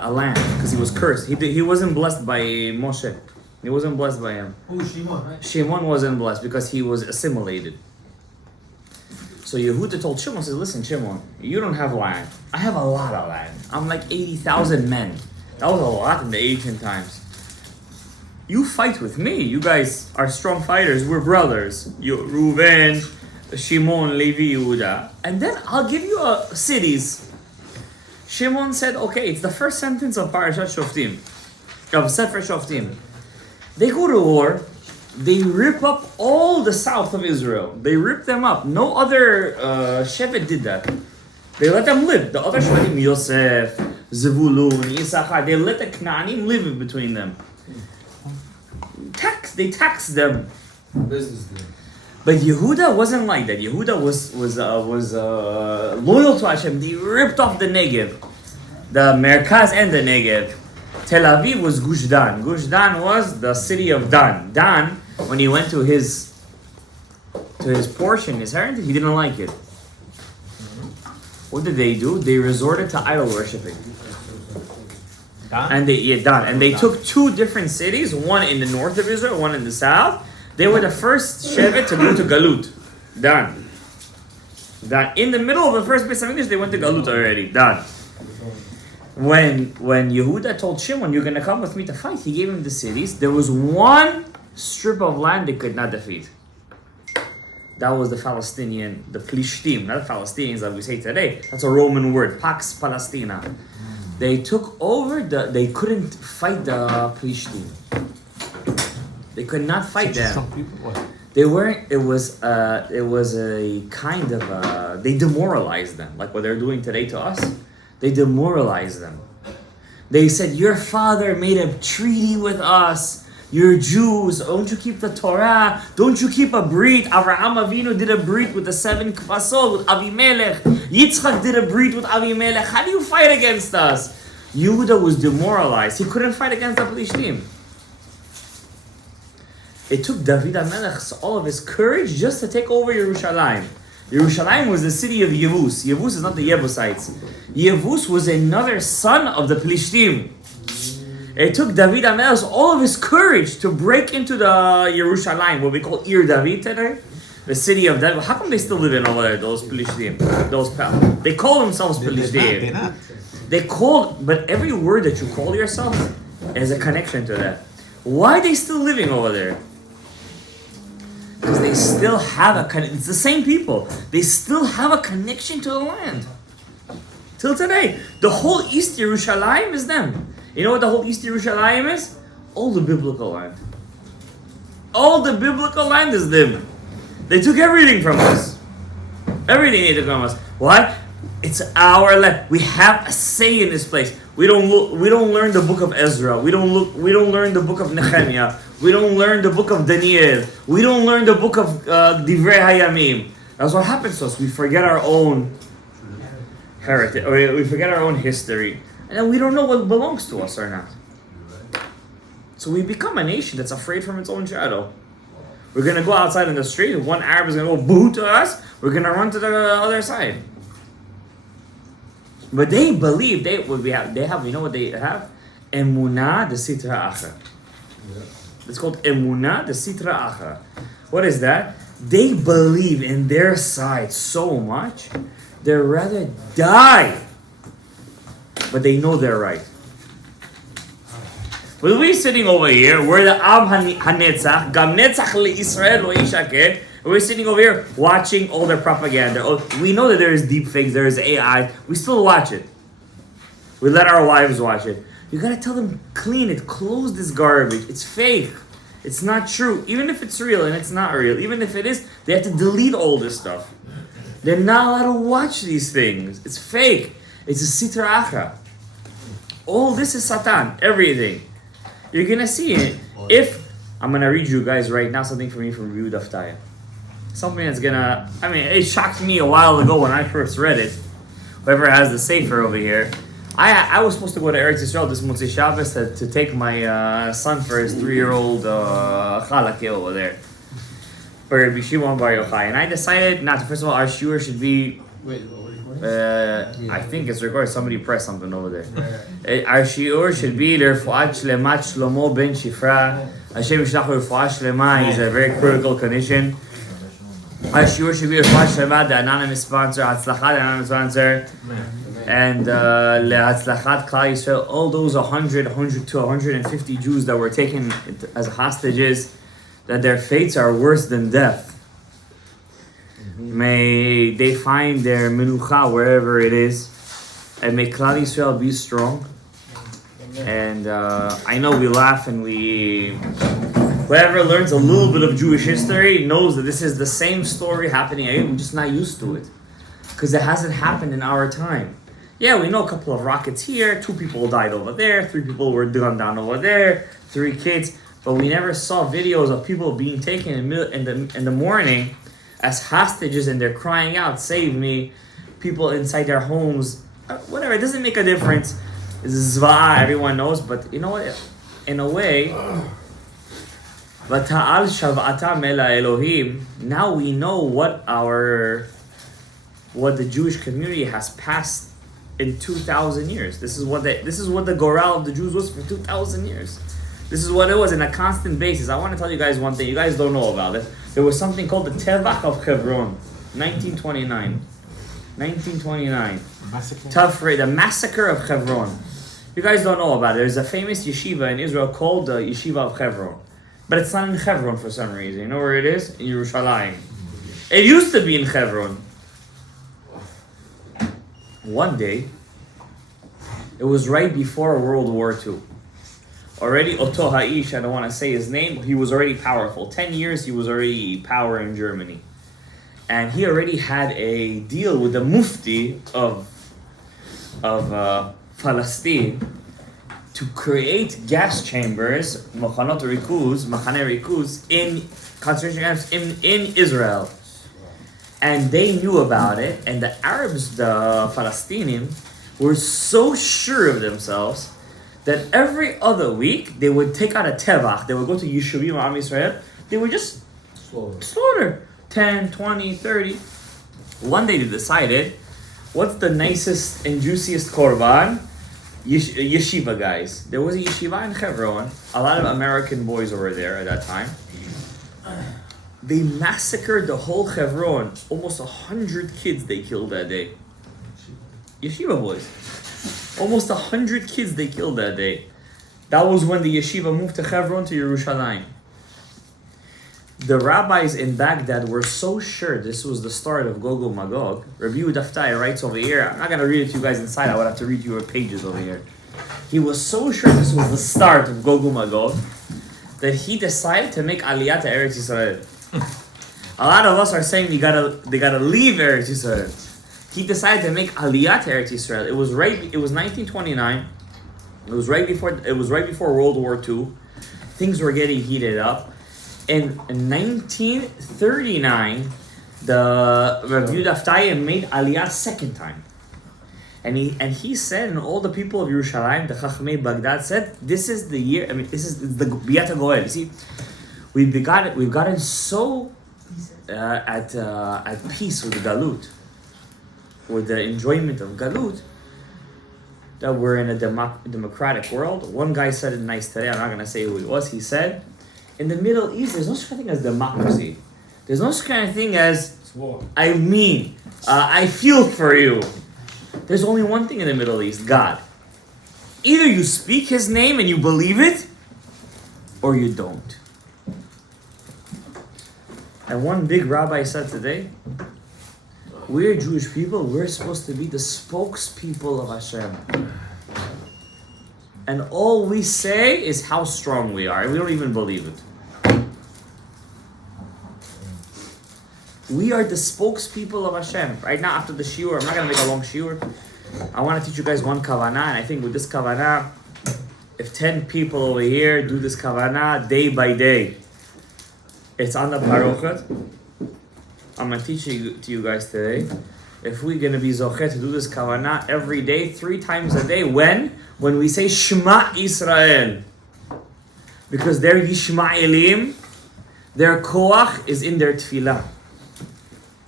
A land because he was cursed. He wasn't blessed by Moshe. He wasn't blessed by him. Oh, Shimon, right? Shimon wasn't blessed because he was assimilated. So Yehuda told Shimon, says, listen, Shimon, you don't have land. I have a lot of land. I'm like 80,000 men. That was a lot in the ancient times. You fight with me. You guys are strong fighters. We're brothers. You, Reuven, Shimon, Levi, Yehuda. And then I'll give you cities. Shimon said, okay, it's the first sentence of Parashat Shoftim, of Sefer Shoftim. They go to war, they rip up all the south of Israel. They rip them up. No other Shevet did that. They let them live. The other Shevetim, Yosef, Zevulun, Issachar, they let the Knaanim live in between them. They taxed them. Business deal. But Yehuda wasn't like that. Yehuda was loyal to Hashem. They ripped off the Negev, the Merkaz and the Negev. Tel Aviv was Gush Dan. Gush Dan was the city of Dan. Dan, when he went to his portion, his heritage, he didn't like it. What did they do? They resorted to idol worshipping. Dan? And they took two different cities, one in the north of Israel, one in the south. They were the first Shevet to go to Galut. Dan. In the middle of the first Beis HaMikdash, they went to Galut already. Dan. When Yehuda told Shimon, you're going to come with me to fight, he gave him the cities. There was one strip of land they could not defeat. That was the Plishtim, not the Palestinians that we say today. That's a Roman word, Pax Palestina. They took over they couldn't fight the Plishtim. They could not fight them. They weren't. It was a kind of. They demoralized them, like what they're doing today to us. They demoralized them. They said, "Your father made a treaty with us. You're Jews. Don't you keep the Torah? Don't you keep a brit? Avraham Avinu did a brit with the 7 kfasot with Avimelech. Yitzchak did a brit with Avimelech. How do you fight against us?" Yehuda was demoralized. He couldn't fight against the Plishtim. It took David HaMelech all of his courage just to take over Yerushalayim. Yerushalayim was the city of Yevus. Yevus is not the Yebusites. Yevus was another son of the Plishtim. It took David HaMelech all of his courage to break into the Yerushalayim, what we call Ir David today, the city of David. How come they still live in over there, those Plishtim? They call themselves Plishtim. They call, but every word that you call yourself has a connection to that. Why are they still living over there? Because they still have it's the same people. They still have a connection to the land. Till today. The whole East Yerushalayim is them. You know what the whole East Yerushalayim is? All the biblical land. All the biblical land is them. They took everything from us. Everything they took from us. Why? It's our land. We have a say in this place. We don't learn the book of Ezra. We don't learn the book of Nehemiah. We don't learn the book of Daniel. We don't learn the book of Divrei Hayamim. That's what happens to us. We forget our own heritage, or we forget our own history, and then we don't know what belongs to us or not. So we become a nation that's afraid from its own shadow. We're gonna go outside in the street. If one Arab is gonna go boo to us, we're gonna run to the other side. But they believe you know what they have? Emunah de Sitra Acha. It's called Emunah de Sitra Acha. What is that? They believe in their side so much, they'd rather die, but they know they're right. But we're sitting over here, we're the Am HaNetzach, Gam Netzach LeYisrael Lo Yishaker. We're sitting over here watching all their propaganda. We know that there is deep fakes, there is AI. We still watch it. We let our wives watch it. You gotta tell them, clean it, close this garbage. It's fake. It's not true. Even if it's real and it's not real, even if it is, they have to delete all this stuff. They're not allowed to watch these things. It's fake. It's a sitra achra. All this is Satan. Everything. You're gonna see it. I'm gonna read you guys right now something from me from Review Daftaya. Something that's it shocked me a while ago when I first read it. Whoever has the Sefer over here. I was supposed to go to Eretz Yisrael this Motzei Shabbos to take my son for his 3-year-old chalake over there. by Rabbi Shimon Bar Yochai. And I decided not to. First of all, our shiur should be. Wait, what are you recording? I think it's recorded. Somebody pressed something over there. Our shiur should be L'Refuat Shlemat Shlomo Ben Shifra. Hashem Yishlach L'Refuat Shlema. He's a very critical condition. Our shiur should be L'Refuat Shlema, the anonymous sponsor, Hatzlachat, the anonymous sponsor, and Le'Hatzlachat Klal Yisrael. All those 100 to 150 Jews that were taken as hostages, that their fates are worse than death. May they find their menucha wherever it is, and may Klal Yisrael be strong. And I know we laugh and whoever learns a little bit of Jewish history knows that this is the same story happening. We're just not used to it because it hasn't happened in our time. Yeah, we know a couple of rockets here, 2 people died over there, 3 people were gunned down over there, 3 kids, but we never saw videos of people being taken in the morning as hostages, and they're crying out, "Save me!" People inside their homes, whatever. It doesn't make a difference. It's zva, everyone knows, but you know what? In a way, V'ta'al shav'atam ela Elohim. Now we know what the Jewish community has passed in 2,000 years. This is what the Goral of the Jews was for 2,000 years. This is what it was in a constant basis. I want to tell you guys one thing. You guys don't know about it. There was something called the Tevach of Hebron, 1929. 1929. The massacre of Hebron. You guys don't know about it. There's a famous yeshiva in Israel called the Yeshiva of Hebron. But it's not in Hebron for some reason. You know where it is? In Yerushalayim. It used to be in Hebron. One day, it was right before World War II. Already, Oto Ha'ish, I don't want to say his name, he was already powerful. 10 years, he was already power in Germany. And he already had a deal with the mufti of Palestine to create gas chambers, Machane Rikuz, in concentration camps in Israel. And they knew about it, and the Arabs, the Palestinians, were so sure of themselves that every other week they would take out a tevach, they would go to Yeshuvim Am Yisrael, they would just slaughter 10, 20, 30. One day they decided, what's the nicest and juiciest korban? Yeshiva guys. There was a yeshiva in Hebron. A lot of American boys were there at that time. They massacred the whole Hebron. Almost 100 kids they killed that day. Yeshiva boys. Almost 100 kids they killed that day. That was when the yeshiva moved to Hebron to Yerushalayim. The rabbis in Baghdad were so sure this was the start of Gog Magog. Rabbi Yehuda writes over here, I'm not going to read it to you guys inside, I would have to read you your pages over here. He was so sure this was the start of Gog Magog that he decided to make Aliyah to Eretz Yisrael. A lot of us are saying they gotta leave Eretz Yisrael. He decided to make Aliyah to Eretz Yisrael. It was 1929. It was right before World War II. Things were getting heated up. In 1939, the Rav Yehuda made Aliyah second time. And he said, and all the people of Yerushalayim, the Chachmei Baghdad said, this is the year, this is the Biyat HaGoel. You see, we've gotten so at peace with the Galut, with the enjoyment of Galut, that we're in a democratic world. One guy said it nice today, I'm not going to say who it was. He said, in the Middle East, there's no such thing as democracy. There's no such kind of thing as, I feel for you. There's only one thing in the Middle East, God. Either you speak His name and you believe it, or you don't. And one big rabbi said today, we're Jewish people, we're supposed to be the spokespeople of Hashem. And all we say is how strong we are, and we don't even believe it. We are the spokespeople of Hashem. Right now, after the shiur, I'm not going to make a long shiur. I want to teach you guys one kavanah, and I think with this kavanah, if 10 people over here do this kavanah day by day, it's on the parochet. I'm going to teach it to you guys today. If we're going to be zocheh to do this kavanah every day, 3 times a day, when we say Shema Israel. Because they're Yishmaelim, Their koach is in their tefillah.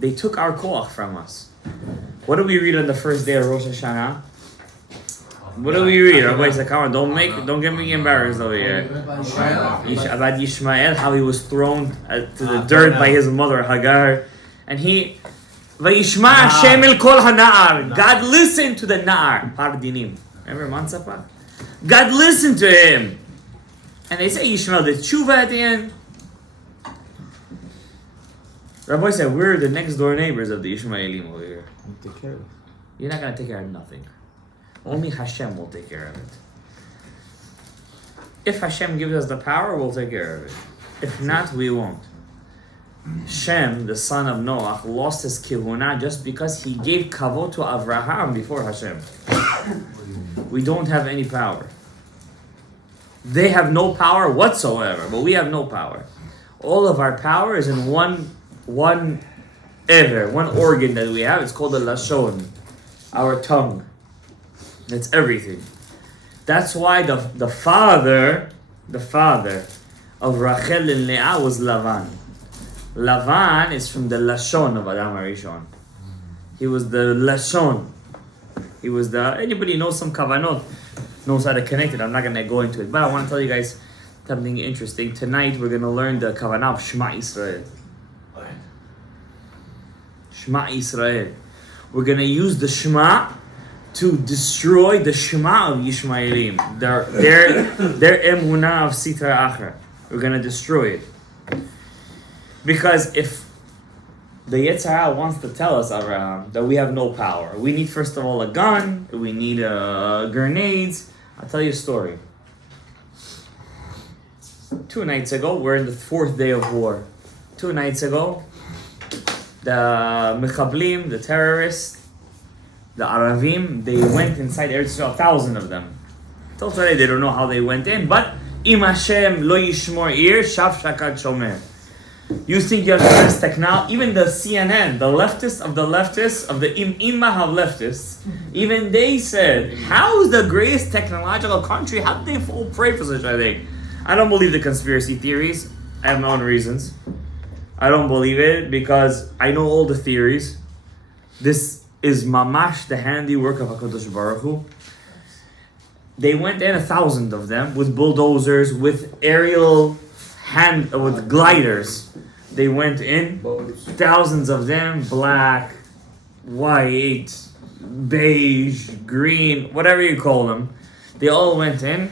They took our koach from us. What do we read on the first day of Rosh Hashanah? What do we read? Rabbi said, come on, don't get me embarrassed over here. About Yishmael, how he was thrown to the dirt by his mother Hagar, and he, Vayishma Hashem el kol hana'ar. God listened to the na'ar. Pardinim. Remember Mansapa? God listened to him, and they say Yishmael did tshuva at the end. Rabbi said, we're the next door neighbors of the Ishmaelim over here. Take care of it. You're not going to take care of nothing. Only Hashem will take care of it. If Hashem gives us the power, we'll take care of it. If not, we won't. Shem, the son of Noah, lost his kivuna just because he gave kavod to Avraham before Hashem. We don't have any power. They have no power whatsoever, but we have no power. All of our power is in one organ that we have. It's called the lashon, our tongue. That's everything. That's why the father of Rachel and Leah was Lavan. Lavan is from the lashon of Adam HaRishon. He was the lashon. He was the, anybody knows some kavanot, knows how to connect it. I'm not going to go into it, but I want to tell you guys something interesting. Tonight we're going to learn the kavanah of Shema Yisrael. Shema Yisrael. We're going to use the Shema to destroy the Shema of Yishmaelim. Their emunah of Sitra Achra. We're going to destroy it. Because if the Yetzer Hara wants to tell us, Abraham, that we have no power, we need first of all a gun, we need grenades. I'll tell you a story. 2 nights ago, we're in the 4th day of war. 2 nights ago, the Mechablim, the terrorists, the Aravim, they went inside Eretz Yisrael, 1,000 of them. Till today, they don't know how they went in, but Im Hashem lo yishmor ir, shav shakad shomer. You think you have the best technology? Even the CNN, the leftists of the Imam of leftists, even they said, how is the greatest technological country? How did they fall prey for such a thing? I don't believe the conspiracy theories. I have my own reasons. I don't believe it because I know all the theories. This is mamash, the handiwork of HaKadosh Baruch Hu. They went in 1,000 of them with bulldozers, with aerial with gliders. They went in, thousands of them, black, white, beige, green, whatever you call them. They all went in.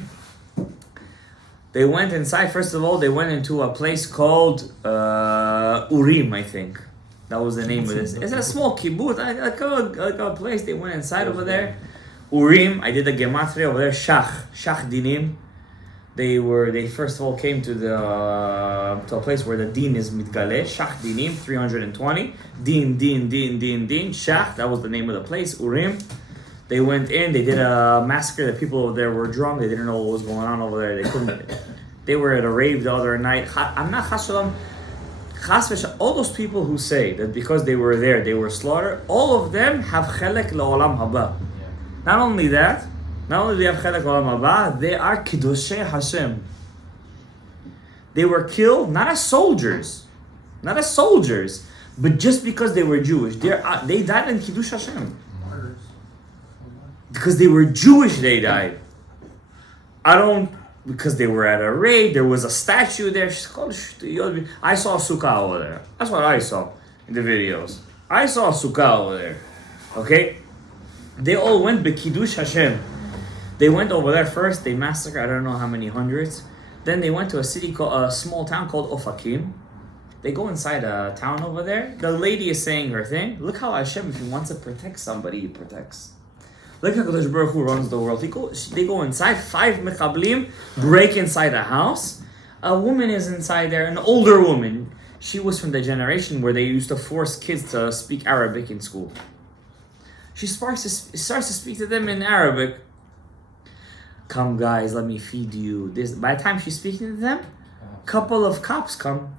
They went inside. First of all, they went into a place called Urim, I think. That was the name of this. It's a small kibbutz, like a place. They went inside over there. Urim, I did the gematria over there. Shach dinim. They first of all came to a place where the din is mitgaleh. Shach dinim, 320. Din. Shach, that was the name of the place. Urim. They went in. They did a massacre. The people over there were drunk. They didn't know what was going on over there. They couldn't. They were at a rave the other night. I'm not Chas Shalom. All those people who say that because they were there, they were slaughtered. All of them have chelek la'olam haba. Not only that. Not only do they have chelek olam haba, they are kiddushei Hashem. They were killed not as soldiers, but just because they were Jewish. They died in kiddush Hashem. Because they were Jewish, they died. Because they were at a raid. There was a statue there. She's called. I saw a sukkah over there. That's what I saw in the videos. I saw a sukkah over there. Okay, they all went b'kiddush Hashem. They went over there first. They massacred I don't know how many hundreds. Then they went to a small town called Ofakim. They go inside a town over there. The lady is saying her thing. Look how Hashem, if he wants to protect somebody, he protects. Look how Kadosh Baruch Hu runs the world. They go inside. 5 mechablim break inside a house. A woman is inside there. An older woman. She was from the generation where they used to force kids to speak Arabic in school. She starts to speak to them in Arabic. Come guys, let me feed you. By the time she's speaking to them, a couple of cops come.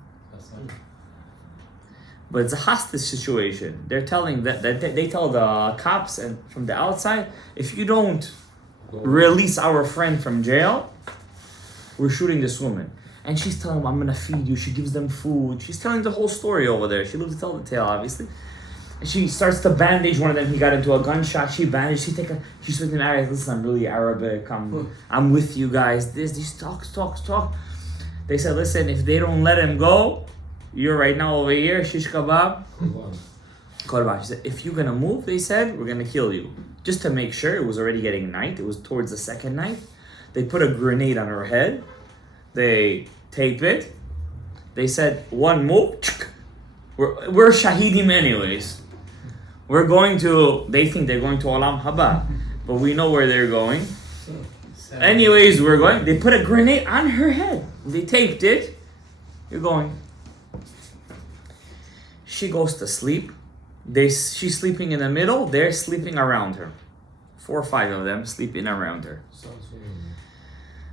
But it's a hostage situation. They're telling that they tell the cops and from the outside, if you don't release our friend from jail, we're shooting this woman. And she's telling them, I'm gonna feed you. She gives them food. She's telling the whole story over there. She lives to tell the tale, obviously. And she starts to bandage one of them. He got into a gunshot. She bandaged. She's with him. Listen, I'm really Arabic. I'm with you guys. These talks. They said, listen, if they don't let him go, you're right now over here, shish kebab. Korban. She said, if you're gonna move, they said, we're gonna kill you. Just to make sure, it was already getting night. It was towards the second night. They put a grenade on her head. They tape it. They said, one move, we're shahidim anyways. They think they're going to Olam Haba, but we know where they're going. Anyways, we're going. They put a grenade on her head. They taped it. You're going. She goes to sleep. She's sleeping in the middle. They're sleeping around her. 4 or 5 of them sleeping around her.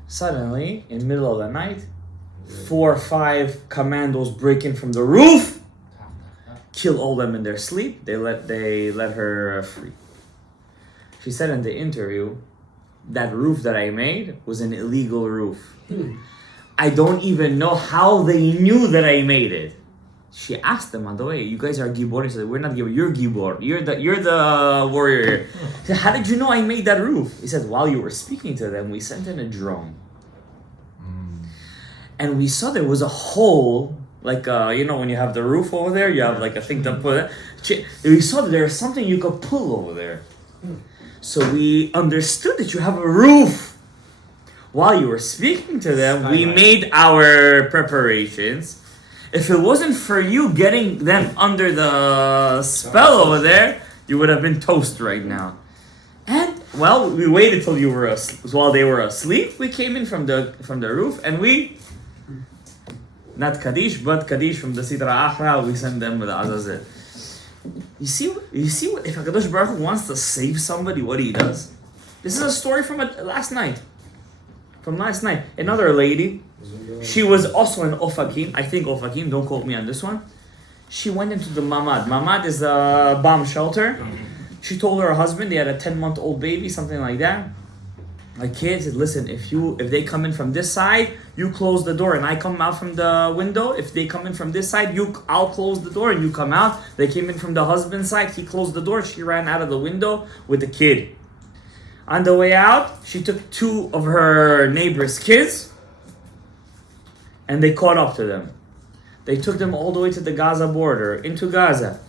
Suddenly, in the middle of the night, 4 or 5 commandos break in from the roof, kill all them in their sleep. They let her free. She said in the interview, that roof that I made was an illegal roof. I don't even know how they knew that I made it. She asked them on the way, you guys are Gibor? She said, we're not Gibor, you're Gibor. You're the warrior. She said, how did you know I made that roof? He said, while you were speaking to them, we sent in a drone. And we saw there was a hole, like, when you have the roof over there, you have like a thing to put it. We saw that there was something you could pull over there. So we understood that you have a roof. While you were speaking to them, we made our preparations. If it wasn't for you getting them under the spell over there, you would have been toast right now. And we waited till you were while they were asleep. We came in from the roof, and we, not Kaddish, but Kaddish from the Sidra Achra. We sent them with the Azazel. You see what, if HaKadosh Baruch Hu wants to save somebody, what he does? This is a story from last night. From last night, another lady. She was also in Ofakim. I think Ofakim, don't quote me on this one. She went into the mamad. Mamad is a bomb shelter. She told her husband, they had a 10-month-old baby, something like that. My kid said, listen, if they come in from this side, you close the door and I come out from the window. If they come in from this side, I'll close the door and you come out. They came in from the husband's side, he closed the door, she ran out of the window with the kid. On the way out, she took 2 of her neighbor's kids and they caught up to them. They took them all the way to the Gaza border, into Gaza.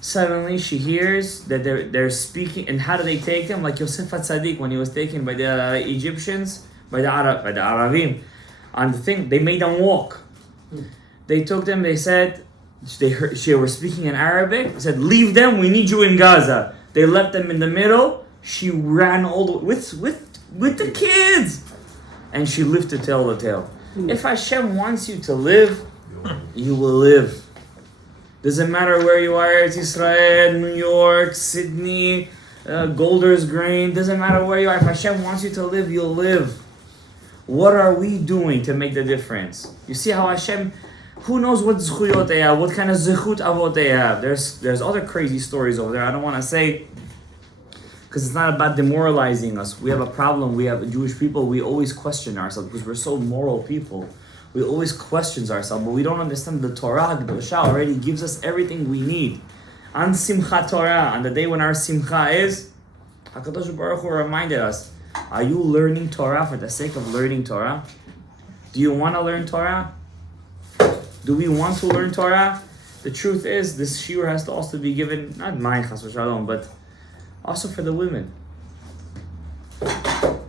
Suddenly she hears that they're speaking, and how do they take them? Like Yosef HaTzadik, when he was taken by the Egyptians, by the Arabim, on the thing, they made them walk. They took them, they said, they were speaking in Arabic, they said, leave them, we need you in Gaza. They left them in the middle, she ran all the way, with the kids, and she lived to tell the tale. If Hashem wants you to live, you will live. Doesn't matter where you are, it's Israel, New York, Sydney, Golders Green, doesn't matter where you are. If Hashem wants you to live, you'll live. What are we doing to make the difference? You see how Hashem, who knows what zchuyot they have, what kind of zechut avot they have. There's other crazy stories over there. I don't want to say, because it's not about demoralizing us. We have a problem. We have Jewish people. We always question ourselves because we're so moral people. We always question ourselves, but we don't understand the Torah. The Kedusha already gives us everything we need. On Simchat Torah, on the day when our Simcha is, HaKadosh Baruch Hu reminded us, are you learning Torah for the sake of learning Torah? Do you want to learn Torah? Do we want to learn Torah? The truth is, this shiur has to also be given, not mine, Chas v'Shalom, but also for the women.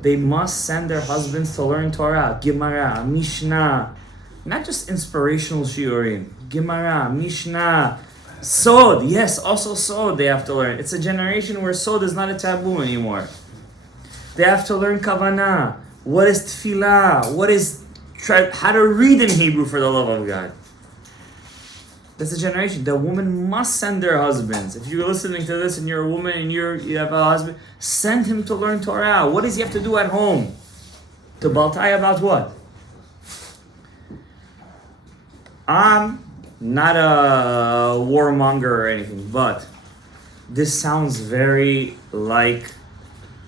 They must send their husbands to learn Torah, Gemara, Mishnah, not just inspirational shiurim. Gemara, Mishnah, Sod. Yes, also Sod they have to learn. It's a generation where Sod is not a taboo anymore. They have to learn Kavanah. What is Tefillah? How to read in Hebrew for the love of God. That's a generation. The woman must send their husbands. If you're listening to this and you're a woman and you have a husband, send him to learn Torah. What does he have to do at home? To baltai about what? I'm not a warmonger or anything, but this sounds very like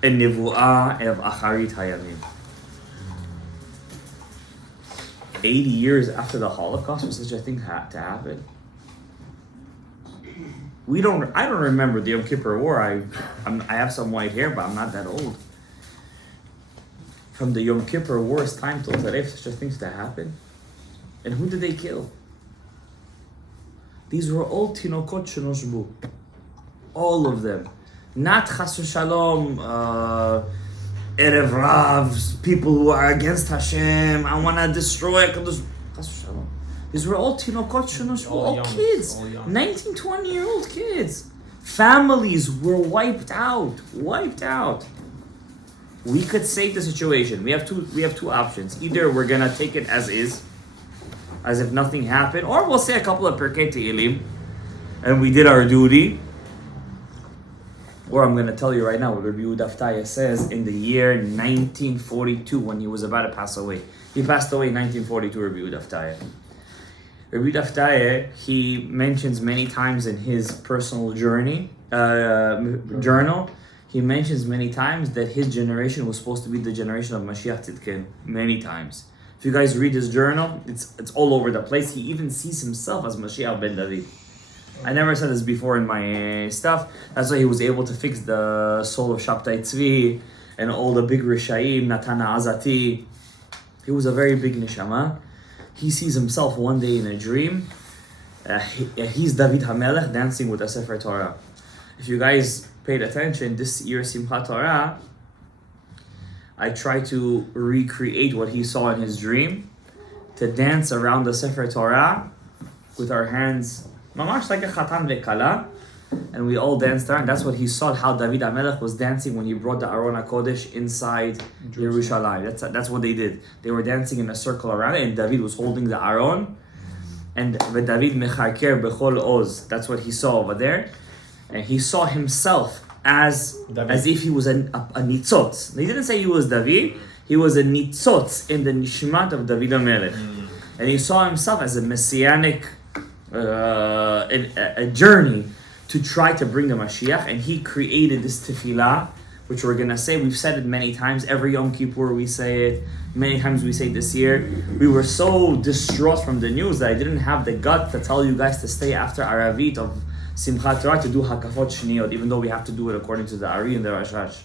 a nivu'ah of Acharit Hayamim. 80 years after the Holocaust for such a thing to happen? I don't remember the Yom Kippur War. I have some white hair, but I'm not that old. From the Yom Kippur War's time till today, for such a thing to happen? And who did they kill? These were all tinokot shenoshbu. All of them. Not chas v'shalom, Erev Ravs, people who are against Hashem, I want to destroy Kadosh. Chas v'shalom. These were all tinokot shenoshbu, all kids. 19, 20-year-old kids. Families were wiped out. We could save the situation. We have two options. Either we're gonna take it as is, as if nothing happened, or we'll say a couple of Pirkei Te'ilim, and we did our duty. Or I'm gonna tell you right now what Rabbi Yehuda Aftaya says in the year 1942 when he was about to pass away. He passed away in 1942, Rabbi Yehuda Aftaya. Rabbi Yehuda Aftaya, he mentions many times in his personal journal, he mentions many times that his generation was supposed to be the generation of Mashiach Tzidken, many times. If you guys read his journal, it's all over the place. He even sees himself as Mashiach ben David. I never said this before in my stuff. That's why he was able to fix the soul of Shabtai Tzvi and all the big Rishaim, Natana Azati. He was a very big neshama. He sees himself one day in a dream. He's David HaMelech dancing with a Sefer Torah. If you guys paid attention, this year Simchat Torah, I tried to recreate what he saw in his dream, to dance around the Sefer Torah with our hands, mamash like a chatan ve'kala, and we all danced around. That's what he saw, how David HaMelech was dancing when he brought the Aron HaKodesh inside Yerushalayim. That's what they did. They were dancing in a circle around it, and David was holding the Aron, and David mecharker bechol oz. That's what he saw over there. And he saw himself as if he was a nitzotz. He didn't say he was David. He was a nitzotz in the nishmat of David HaMelech. And he saw himself as a messianic a journey to try to bring the Mashiach. And he created this tefillah, which we're going to say. We've said it many times. Every Yom Kippur we say it. Many times we say it this year. We were so distraught from the news that I didn't have the gut to tell you guys to stay after Aravit of Simchat Torah to do Hakafot Shniyot, even though we have to do it according to the Ari and the Rashash.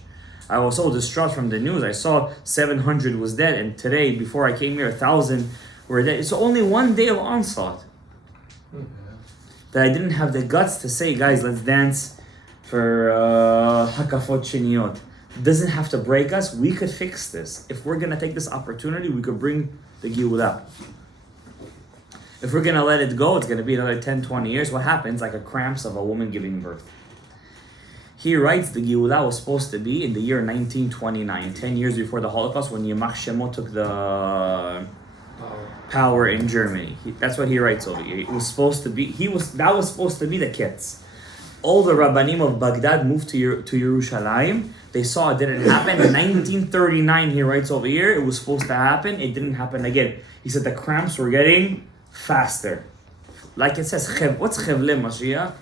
I was so distraught from the news. I saw 700 was dead, and today, before I came here, 1,000 were dead. It's only one day of onslaught. That I didn't have the guts to say, guys, let's dance for Hakafot Shniyot. It doesn't have to break us. We could fix this. If we're going to take this opportunity, we could bring the Geula. If we're going to let it go, it's going to be another 10, 20 years. What happens? Like a cramps of a woman giving birth. He writes the Geula was supposed to be in the year 1929, 10 years before the Holocaust, when Yamach Shemo took the power in Germany. That's what he writes over here. It was supposed to be, that was supposed to be the kids. All the Rabbanim of Baghdad moved to Yerushalayim. They saw it didn't happen. In 1939, he writes over here, it was supposed to happen. It didn't happen again. He said the cramps were getting faster. Like it says, what's Chevle Mashiach?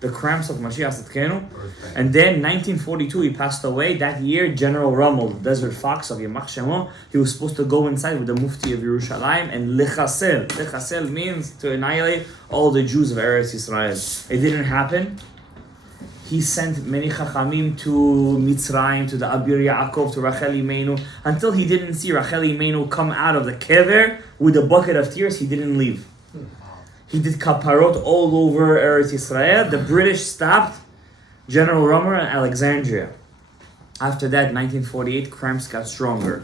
The cramps of Mashiach Tzidkenu. And then 1942, he passed away. That year, General Rommel, the Desert Fox of Yamach Shemo, he was supposed to go inside with the Mufti of Yerushalayim and lechasel. Lechasel means to annihilate all the Jews of Eretz Yisrael. It didn't happen. He sent many Chachamim to Mitzrayim, to the Abir Yaakov, to Rachel Imeinu. Until he didn't see Rachel Imeinu come out of the kever with a bucket of tears, he didn't leave. He did kaparot all over Eretz Yisrael. The British stopped General Rommel in Alexandria. After that, 1948, cramps got stronger.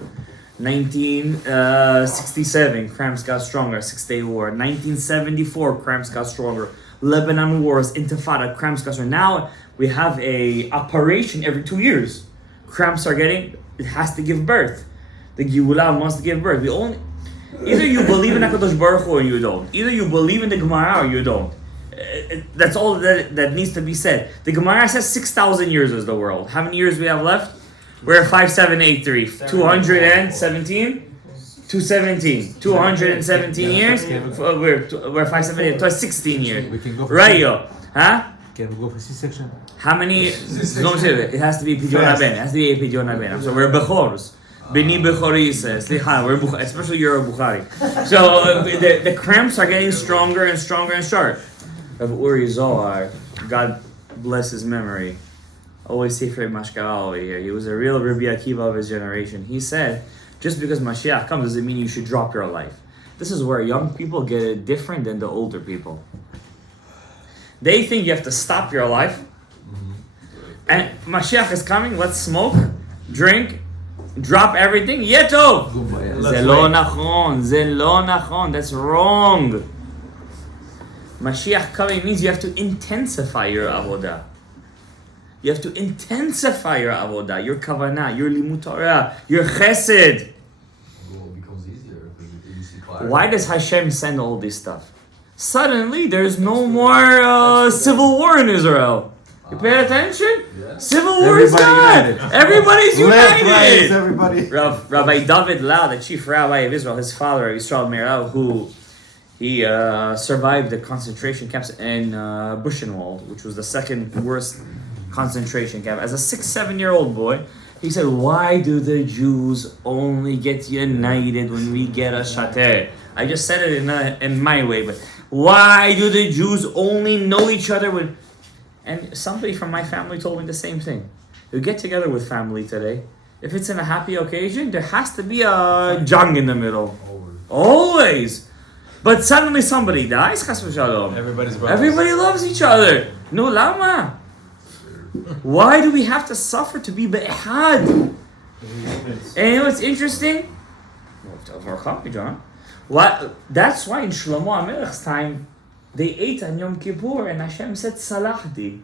1967, cramps got stronger. Six-Day War. 1974, cramps got stronger. Lebanon Wars, Intifada, cramps got stronger. Now we have a operation every 2 years. Cramps are getting, it has to give birth. The Geula must give birth. Either you believe in HaKadosh Baruch Hu or you don't. Either you believe in the Gemara or you don't. That's all that needs to be said. The Gemara says 6,000 years is the world. How many years we have left? We're at 5783. 217? 217. 217 years? We're 578. 16 years. We can go for right, yo. Huh? Can we go for C-section? How many? It has to be Pidyon Haben. It has to be a Pidyon Haben. So we're Bechors. Bini Bechori says, especially you're a Bukhari. So the cramps are getting stronger and stronger and stronger. Of Uri Zohar, God bless his memory, always Sefer Mashkara over here. He was a real Rabbi Akiva of his generation. He said, just because Mashiach comes doesn't mean you should drop your life. This is where young people get it different than the older people. They think you have to stop your life. And Mashiach is coming, let's smoke, drink, drop everything. Yetov! Ze lo nachon. That's wrong. Mashiach coming means you have to intensify your avodah. You have to intensify your avodah, your kavanah, your limut Torah, your chesed. It becomes easier because you see Why does Hashem send all this stuff? Suddenly, there's no more civil war in Israel. You pay attention? Yeah. Civil war is gone. Everybody's united. Right, everybody. Rabbi David Lau, the chief rabbi of Israel, his father, Yisrael Meir, who he survived the concentration camps in Buchenwald, which was the second worst concentration camp. As a 6-7-year-old boy, he said, "Why do the Jews only get united when we get a shater?" I just said it in my way, but why do the Jews only know each other when? And somebody from my family told me the same thing. You get together with family today. If it's in a happy occasion, there has to be a jung in the middle. Always. But suddenly somebody dies, chas v'shalom. Everybody loves each other. No, lama. Why do we have to suffer to be be'ehad? And you know what's interesting? John. That's why in Shlomo HaMelech's time, they ate on Yom Kippur and Hashem said Salachti.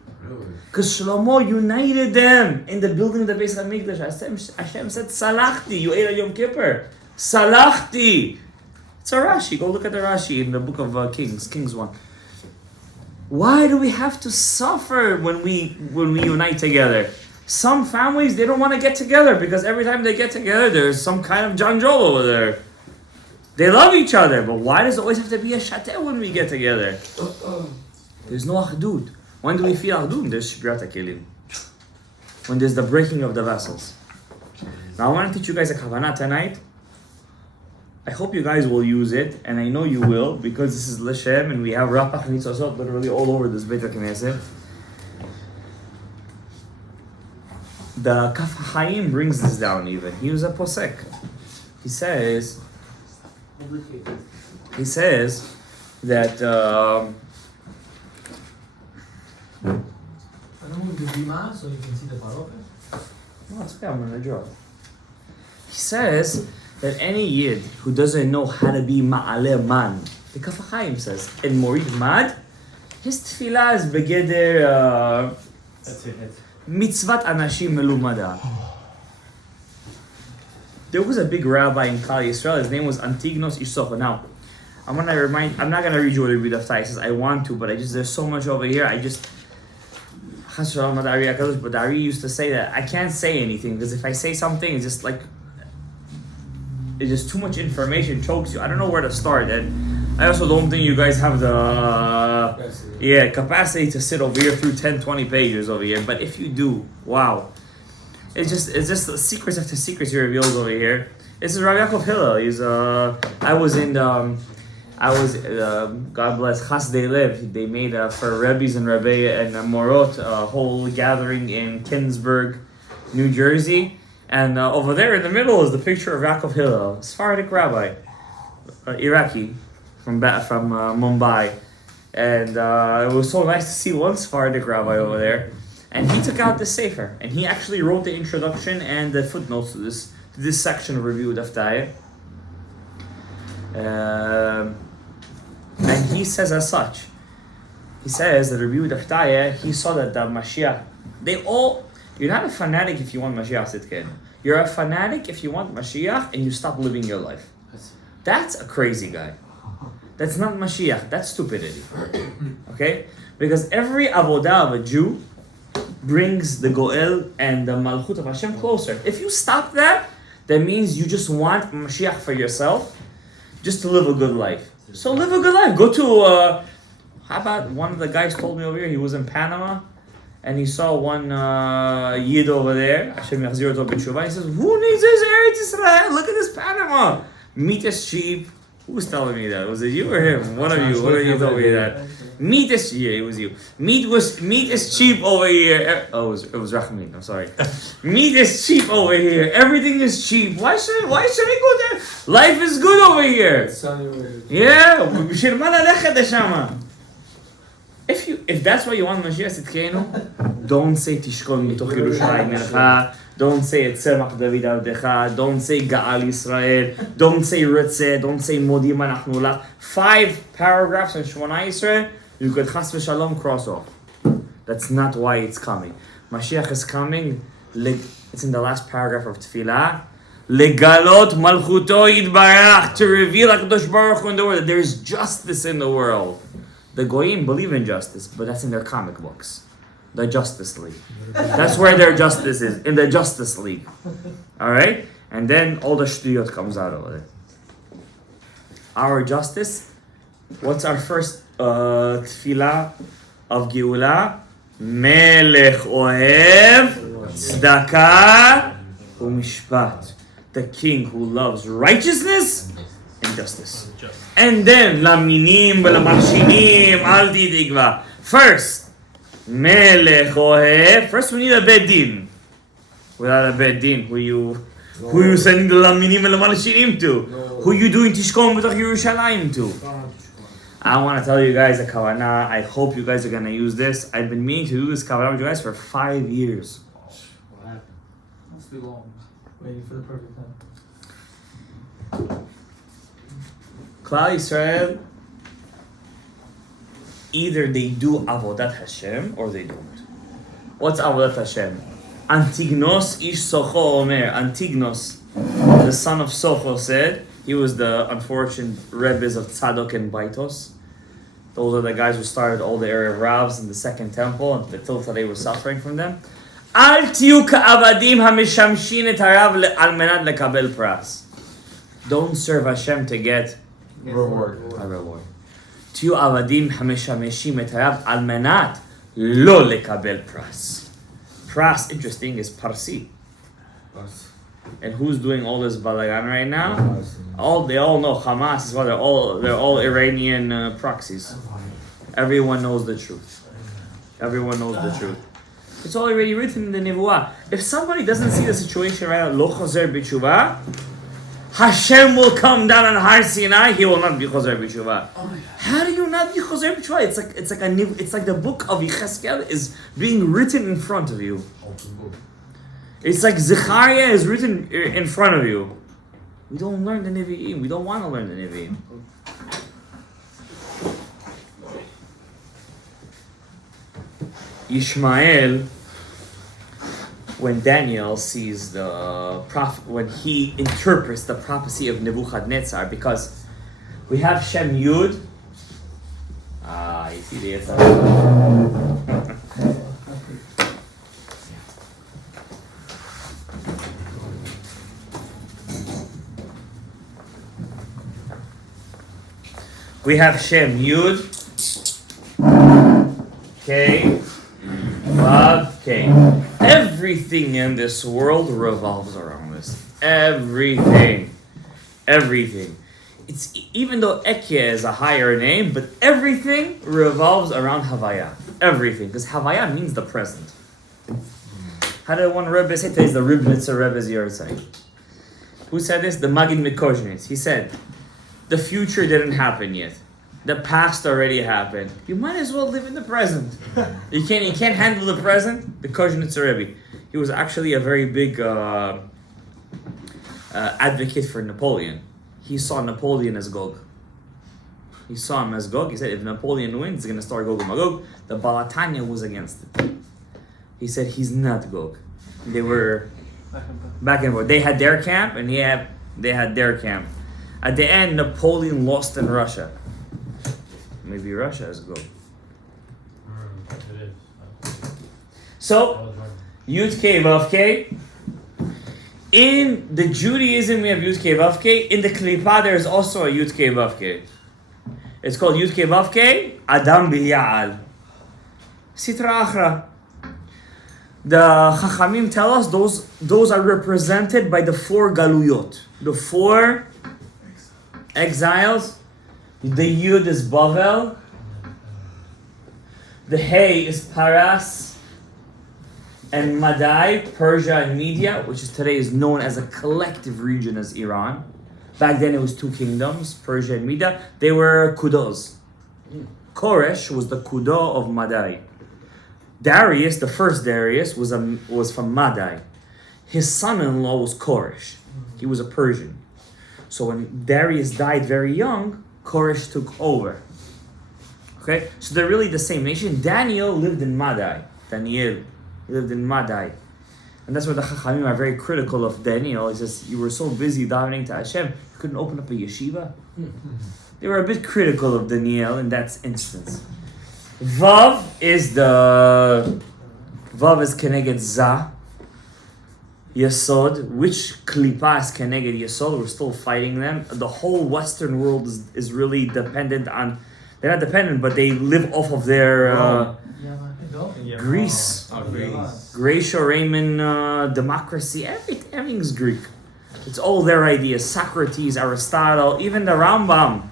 Because Shlomo united them in the building of the Beis HaMikdash. Hashem said Salachti. You ate on Yom Kippur. Salachti. It's a Rashi. Go look at the Rashi in the book of Kings 1. Why do we have to suffer when we unite together? Some families, they don't want to get together because every time they get together, there's some kind of janjol over there. They love each other, but why does it always have to be a shater when we get together? There's no achdut. When do we feel achdut? There's shbirat hakelim. When there's the breaking of the vessels. Now I want to teach you guys a kavanah tonight. I hope you guys will use it, and I know you will, because this is L'Shem, and we have Rapach and Nitzosot literally all over this Beit HaKnesset. The Kaf HaChaim brings this down even. He was a posek. He says that I don't move the bima so you can see the parochet. no, it's okay, I'm gonna draw. He says that any yid who doesn't know how to be ma'aleh man, the Kaf HaChaim says, in Morid Mad, his tefillah is begeder mitzvat anashim melumada. There was a big rabbi in Kal Yisrael. His name was Antignos Isocha. Now, I'm not gonna read you what Rabbi Daftai says. I want to, but there's so much over here. Chas Shalom Gadaev, but Dari used to say that I can't say anything because if I say something, it's just too much information, chokes you. I don't know where to start, and I also don't think you guys have the capacity to sit over here through 10-20 pages over here. But if you do, wow. It's just secrets after secrets he reveals over here. This is Rav Yaakov Hillel. God bless Chasdei Lev. They made for Rebbes and Rebbeim and Morot a whole gathering in Kinsburg, New Jersey. And over there in the middle is the picture of Yaakov Hillel, Sephardic rabbi, Iraqi, from Mumbai. And it was so nice to see one Sephardic rabbi over there. And he took out the sefer, and he actually wrote the introduction and the footnotes to this section of Review Daftaya. And he says as such. He says that Review Daftaya, he saw that the Mashiach, you're not a fanatic if you want Mashiach Sitken. You're a fanatic if you want Mashiach and you stop living your life. That's a crazy guy. That's not Mashiach, that's stupidity. Okay? Because every avodah of a Jew brings the Goel and the Malchut of Hashem closer. If you stop that, that means you just want Mashiach for yourself, just to live a good life. So live a good life. Go to, how about one of the guys told me over here, he was in Panama, and he saw one Yid over there, Hashem Yachzir Oto B'Tshuvah, he says, who needs this area? Eretz Israel. Look at this Panama. Meat is cheap. Who's telling me that? Was it you or him? One of you told me that. Meat is it was you. Meat is cheap over here. Oh, it was Rahmin. I'm sorry. Meat is cheap over here. Everything is cheap. Why should I go there? Life is good over here. Yeah. If that's what you want Mashiach Tzidkenu, don't say Tishkol mitoch Yerushalayim Melcha. Don't say Etzemach David Avdecha. Don't say Ga'al Yisrael. Don't say Ritzeh. Don't say Modim Anachnu Lach. 5 paragraphs in Shemona Yisrael, you could Chas v'Shalom cross off. That's not why it's coming. Mashiach is coming. It's in the last paragraph of Tefillah. Legalot Malchuto Yitbarach, to reveal HaKadosh Baruch Hu in the world. There's justice in the world. The Goyim believe in justice, but that's in their comic books. The Justice League. That's where their justice is, in the Justice League. Alright? And then all the shtuyot comes out of it. Our justice, what's our first tefillah of Geula? Melech Ohev Tzedakah Umishpat. The king who loves righteousness and justice. And then, laminim v'lamarshinim, al tidigva. First, melech ohev. First, we need a bed din. Without a bed din, who you sending the laminim v'lamarshinim to? Who you doing tishkom b'toch Yerushalayim to? I want to tell you guys a kavanah. I hope you guys are gonna use this. I've been meaning to do this kavanah with you guys for 5 years. What happened? Must be long. Waiting for the perfect time. Klal Yisrael, either they do Avodat Hashem or they don't. What's Avodat Hashem? Antignos ish Socho Omer. Antignos, the son of Socho, said, he was the unfortunate Rebbes of Tzadok and Baitos. Those are the guys who started all the area of Ravs in the Second Temple until today we're suffering from them. Al tiyu ka'avadim hamishamshin et harav al menat lekabel pras. Don't serve Hashem to get Reward. a reward. תהיו עבדים המשמשים את הרב על מנת לא לקבל פרס. Pras, interesting, is Parsi. And who's doing all this balagan right now? They all know Hamas is what they're all Iranian proxies. Everyone knows the truth. Everyone knows the truth. It's already written in the Nevuah. If somebody doesn't see the situation right now, lo chozer b'tshuva, Hashem will come down on Har Sinai. He will not be chozer b'tshuva. How do you not be chozer b'tshuva? It's like the book of Yecheskel is being written in front of you. It's like Zechariah is written in front of you. We don't learn the Nevi'im. We don't want to learn the Nevi'im. Ishmael, when Daniel sees the prophet, when he interprets the prophecy of Nebuchadnezzar, because we have Shem Yud. You see the answer. We have Shem Yud, K, Vav, K. Everything in this world revolves around this. Everything. It's even though Ekya is a higher name, but everything revolves around Havaya. Everything, because Havaya means the present. How did one Rebbe say today's the Ribnitzer Rebbe's Yortzeit? Who said this? The Magid Mikozhnitz. He said, the future didn't happen yet. The past already happened. You might as well live in the present. You can't handle the present. The Kozhnitzer Rebbe. He was actually a very big advocate for Napoleon. He saw Napoleon as Gog. He saw him as Gog. He said if Napoleon wins, he's going to start Gog and Magog. The Balatanya was against it. He said he's not Gog. They were back and forth. They had their camp and they had their camp. At the end, Napoleon lost in Russia. Maybe Russia is Gog. It is. So, Yud K Vav K. In the Judaism, we have Yud K Vav K. In the Klippa, there is also a Yud K Vav K. It's called Yud K Vav K. Adam B'Ya'al. Sitra Achra. The Chachamim tell us those are represented by the 4 galuyot, the 4 exiles. The Yud is Bavel, the Hey is Paras, and Madai, Persia and Media, which is today is known as a collective region as Iran. Back then it was 2 kingdoms, Persia and Media. They were kudos. Koresh was the kudo of Madai. Darius, the first Darius, was from Madai. His son-in-law was Koresh. He was a Persian. So when Darius died very young, Koresh took over. Okay, so they're really the same nation. Daniel lived in Madai. Daniel lived in Madai. And that's why the Chachamim are very critical of Daniel. He says, you were so busy davening to Hashem, you couldn't open up a yeshiva? They were a bit critical of Daniel in that instance. Vav is Keneged Za. Yesod, which Klipa is Keneged Yesod, we're still fighting them. The whole Western world is really dependent on, they're not dependent, but they live off of their Greece. Gracia, Roman democracy, everything's Greek. It's all their ideas. Socrates, Aristotle, even the Rambam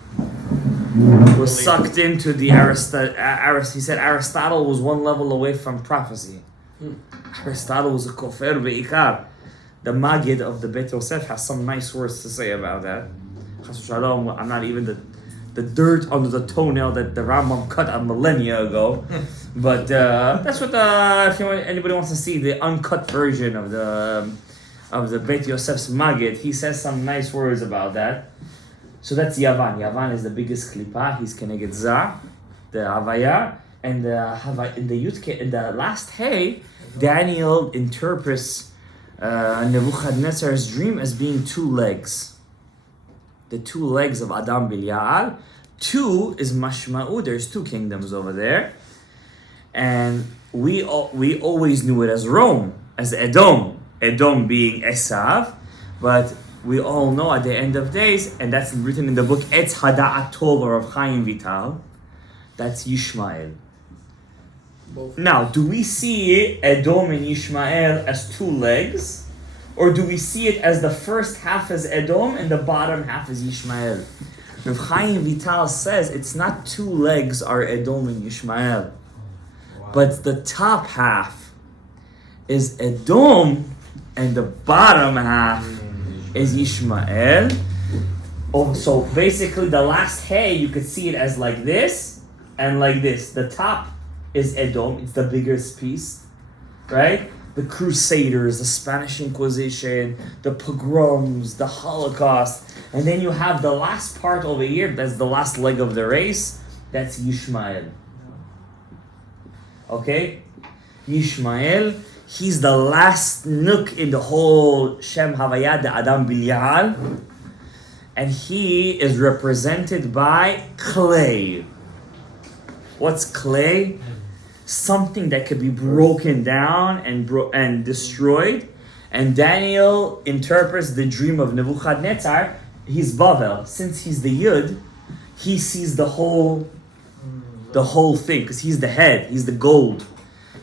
was sucked into the he said Aristotle was 1 level away from prophecy. Aristotle was a kofer ve'ikar. The Magid of the Beit Yosef has some nice words to say about that. Chas Shalom, I'm not even the dirt under the toenail that the Rambam cut a millennia ago. But that's what if anybody wants to see the uncut version of the Beit Yosef's Magid, he says some nice words about that. So that's Yavan. Yavan is the biggest klipa. He's Keneged Zah, the Havaya, and in the last Hey, Daniel interprets Nebuchadnezzar's dream as being 2 legs. The 2 legs of Adam Bilya'al. 2 is Mashma'u. There's 2 kingdoms over there, and we always knew it as Rome, as Edom. Edom being Esav, but we all know at the end of days, and that's written in the book Etz Hada'at Tov of Chaim Vital, that's Yishmael. Now, do we see Edom and Yishmael as 2 legs? Or do we see it as the first half as Edom and the bottom half as Yishmael? Rav Chaim Vital says it's not 2 legs are Edom and Yishmael, but the top half is Edom and the bottom half is Yishmael. Oh, so basically the last Hey, you could see it as like this and like this. The top is Edom, it's the biggest piece, right? The Crusaders, the Spanish Inquisition, the pogroms, the Holocaust, and then you have the last part over here, that's the last leg of the race, that's Yishmael. Okay? Yishmael, he's the last nook in the whole Shem Havaya, the Adam Bilya'al, and he is represented by clay. What's clay? Something that could be broken down and destroyed. And Daniel interprets the dream of Nebuchadnezzar. He's Bavel. Since he's the Yud, he sees the whole thing, because he's the head, he's the gold.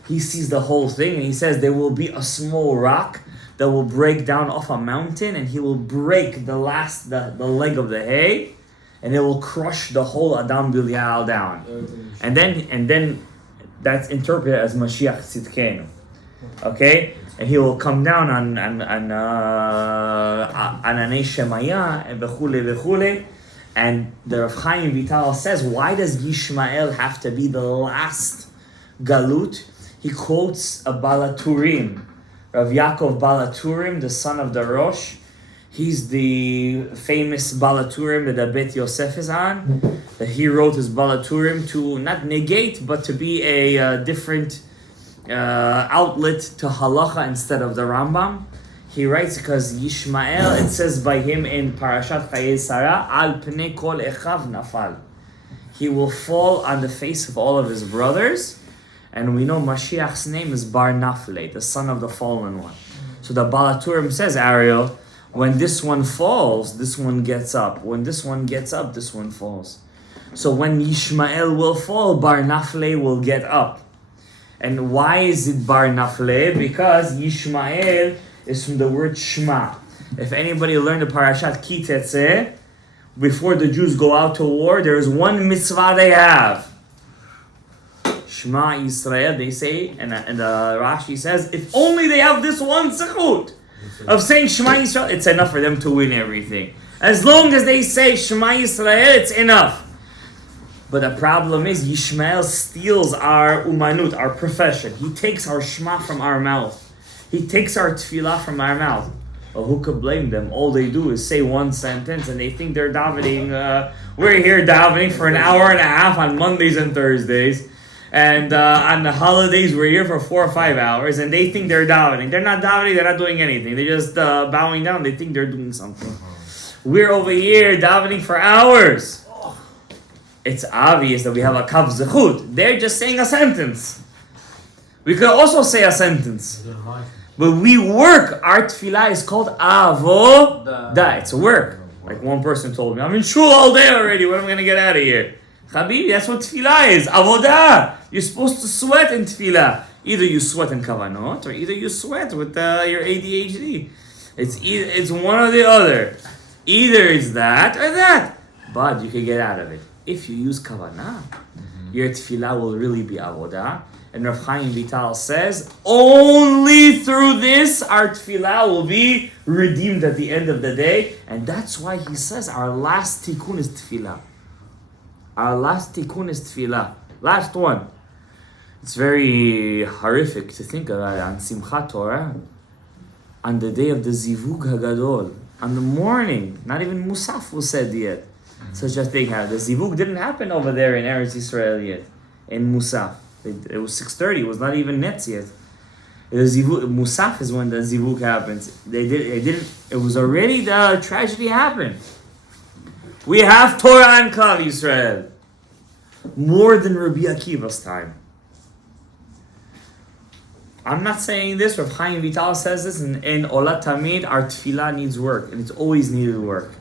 He sees the whole thing, and he says there will be a small rock that will break down off a mountain, and he will break the leg of the hay, and it will crush the whole Adam Bilya'al down. And then that's interpreted as Mashiach Tzidkenu. Okay? And he will come down on Ananei Shemaya and v'chule. And the Rav Chaim Vital says, why does Yishmael have to be the last galut? He quotes a Balaturim, Rav Yaakov Balaturim, the son of the Rosh. He's the famous Balaturim that the Bet Yosef is on. That he wrote his Balaturim to not negate, but to be a different outlet to halacha instead of the Rambam. He writes because Yishmael, it says by him in Parashat Chayei Sarah, Al Pnei Kol Echav Nafal. He will fall on the face of all of his brothers. And we know Mashiach's name is Bar Nafle, the son of the fallen one. So the Balaturim says, Ariel, when this one falls, this one gets up. When this one gets up, this one falls. So when Yishmael will fall, Bar Nafle will get up. And why is it bar nafle? Because Yishmael is from the word Shema. If anybody learned the parashat Ki Tetzeh, before the Jews go out to war, there is one mitzvah they have. Shema Yisrael, they say, and Rashi says, if only they have this one zechut of saying Shema Yisrael, it's enough for them to win everything. As long as they say Shema Yisrael, it's enough. But the problem is, Yishmael steals our umanut, our profession. He takes our Shema from our mouth. He takes our tefillah from our mouth. Well, who could blame them? All they do is say one sentence and they think they're davening. We're here davening for an hour and a half on Mondays and Thursdays. And on the holidays, we're here for 4 or 5 hours. And they think they're davening. They're not davening, they're not doing anything. They're just bowing down. They think they're doing something. We're over here davening for hours. It's obvious that we have a kav zechut. They're just saying a sentence. We could also say a sentence. But we work. Our tefillah is called avodah. It's a work. Like one person told me, I'm in shul all day already. When am I going to get out of here? Habibi, that's what tefillah is. Avodah. You're supposed to sweat in tefillah. Either you sweat in kavanot, or either you sweat with your ADHD. It's one or the other. Either it's that or that. But you can get out of it. If you use kavanah, your tefillah will really be avodah. And Rav Chaim Vital says, only through this our tefillah will be redeemed at the end of the day. And that's why he says our last tikkun is tefillah. Our last tikkun is tefillah. Last one. It's very horrific to think about it on Simchat Torah. On the day of the Zivug HaGadol. On the morning. Not even Musaf was said yet. Such a thing happened. The Zivug didn't happen over there in Eretz Yisrael yet. In Musaf. It was 6:30. It was not even Netz yet. Musaf is when the Zivug happens. They didn't. It was already the tragedy happened. We have Torah and Klal Yisrael. More than Rabbi Akiva's time. I'm not saying this. Rav Chaim Vital says this. In Olat Tamid, our tefillah needs work. And it's always needed work.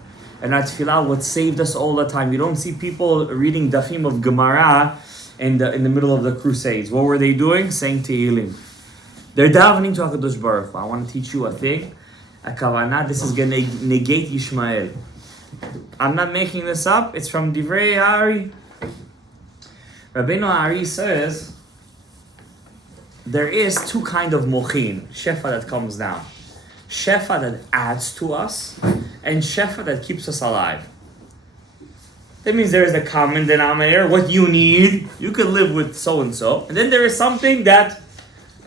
And our tefillah, what saved us all the time. You don't see people reading dafim of Gemara in the middle of the crusades. What were they doing? Saying Tehillim. They're davening to HaKadosh Baruch Hu. I want to teach you a thing. A kavanah. This is going to negate Yishmael. I'm not making this up. It's from Divrei Ari. Rabbeinu Ari says, there is two kind of mochin. Shefa that comes down. Shefa that adds to us. And shefa that keeps us alive. That means there is a common denominator. What you need, you can live with so and so. And then there is something that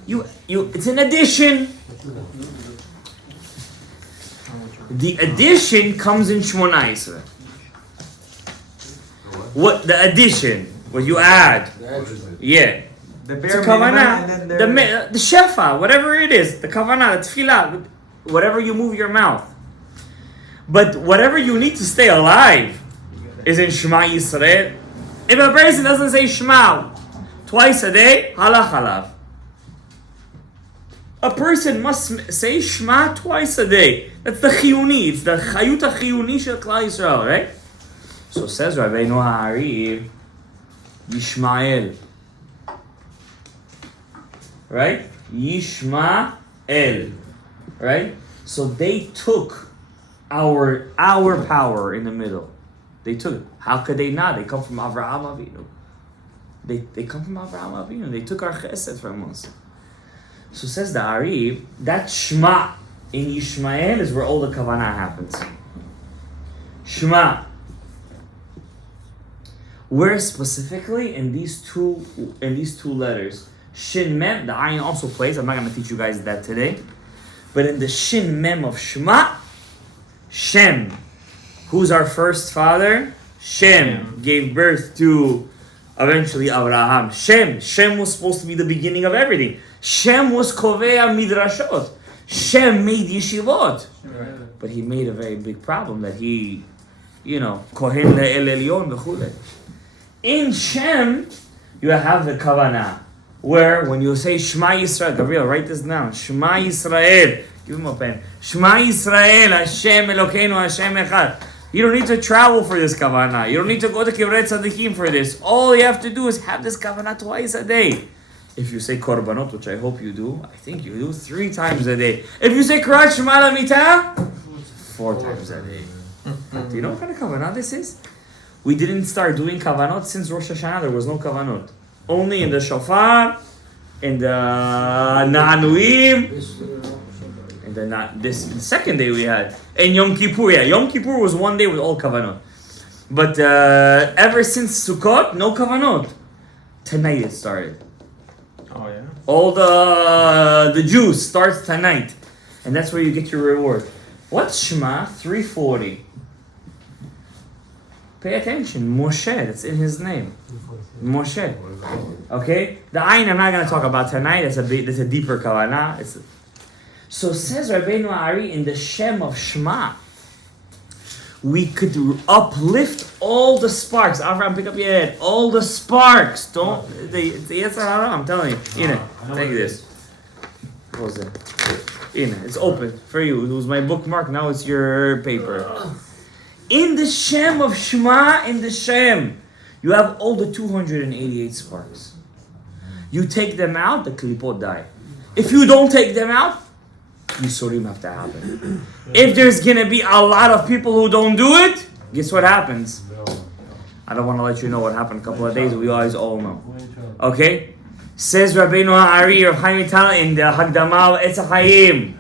it's an addition. The addition comes in Shmona Yisrael. What the addition? What you add? Yeah. The It's a bare kavanah. minimum, and then The shefa, whatever it is, the kavanah, the tefillah, whatever you move your mouth. But whatever you need to stay alive is in Shema Yisrael. If a person doesn't say Shema twice a day, halach halav. A person must say Shema twice a day. That's the chiyuni. It's the chayut chiyuni shel Klal Yisrael, right? So says Rabbeinu Ha'ari, Yishmael. Right? Yishmael. Right? So they took our power in the middle. They took it. How could they not? They come from Avraham Avinu. They come from Avraham Avinu. They took our chesed from us. So says the Ari, that Shema in Yishmael is where all the kavanah happens. Shema. Where specifically in these two letters. Shin Mem, the Ayin also plays. I'm not going to teach you guys that today. But in the Shin Mem of Shema, Shem. Who's our first father? Shem gave birth to eventually Abraham. Shem was supposed to be the beginning of everything. Shem was Kovea Midrashot. Shem made yeshivot. But he made a very big problem that he, Kohen le'el elyon v'chule. In Shem, you have the kavanah. Where when you say Shema Yisrael, Gabriel, write this down. Shema Yisrael. Give him a pen. Shema Yisrael, Hashem Elokeinu, Hashem Echad. You don't need to travel for this kavanah. You don't need to go to Kivrei Tzadikim for this. All you have to do is have this kavanah twice a day. If you say korbanot, which I hope you do, I think you do 3 times a day. If you say Karat Shema Lamita, 4 times a day. Do you know what kind of kavanah this is? We didn't start doing kavanot since Rosh Hashanah. There was no kavanot. Only in the shofar, in the na'anuim, and then this second day we had. And Yom Kippur, Yom Kippur was one day with all kavanot. But ever since Sukkot, no kavanot. Tonight it started. Oh yeah. All the juice starts tonight. And that's where you get your reward. What's Shema? 340. Pay attention. Moshe, that's in his name. Moshe. Okay? The Ayin I'm not going to talk about tonight. That's a deeper kavanah. So says Rabbeinu Ari in the Shem of Shema, we could uplift all the sparks. Avram, pick up your head. All the sparks. Don't. I'm telling you. Ina, take this. What was it? Ina, it's open for you. It was my bookmark. Now it's your paper. In the Shem of Shema, in the Shem, you have all the 288 sparks. You take them out, the klipot die. If you don't take them out, Yisurim have to happen. If there's gonna be a lot of people who don't do it, guess what happens? I don't want to let you know what happened a couple of days. We always all know. Okay? Says Rabbeinu Ha'ari of Chaim Vital in the Hagdama Etz HaChaim.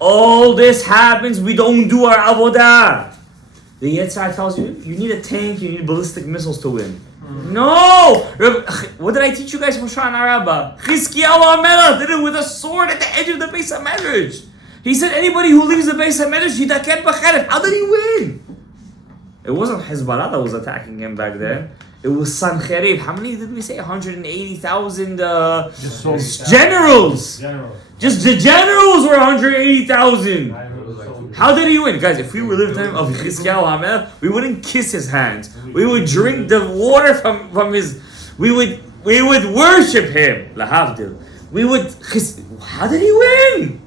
All this happens, we don't do our avodah. The Yetzirah tells you, you need a tank, you need ballistic missiles to win. No! What did I teach you guys from Shana Rabbah? Chizkiyahu HaMelech did it with a sword at the edge of the Beis HaMedrash. He said anybody who leaves the Beis HaMedrash, yidaket b'cheref. How did he win? It wasn't Hezbollah that was attacking him back then. It was Sancherib. How many did we say? 180,000 generals. Just the generals were 180,000. How did he win? Guys, if we were living time of Chizkiyahu HaMelech, we wouldn't kiss his hands. We would drink the water from his... We would worship him. Lahavdil. How did he win?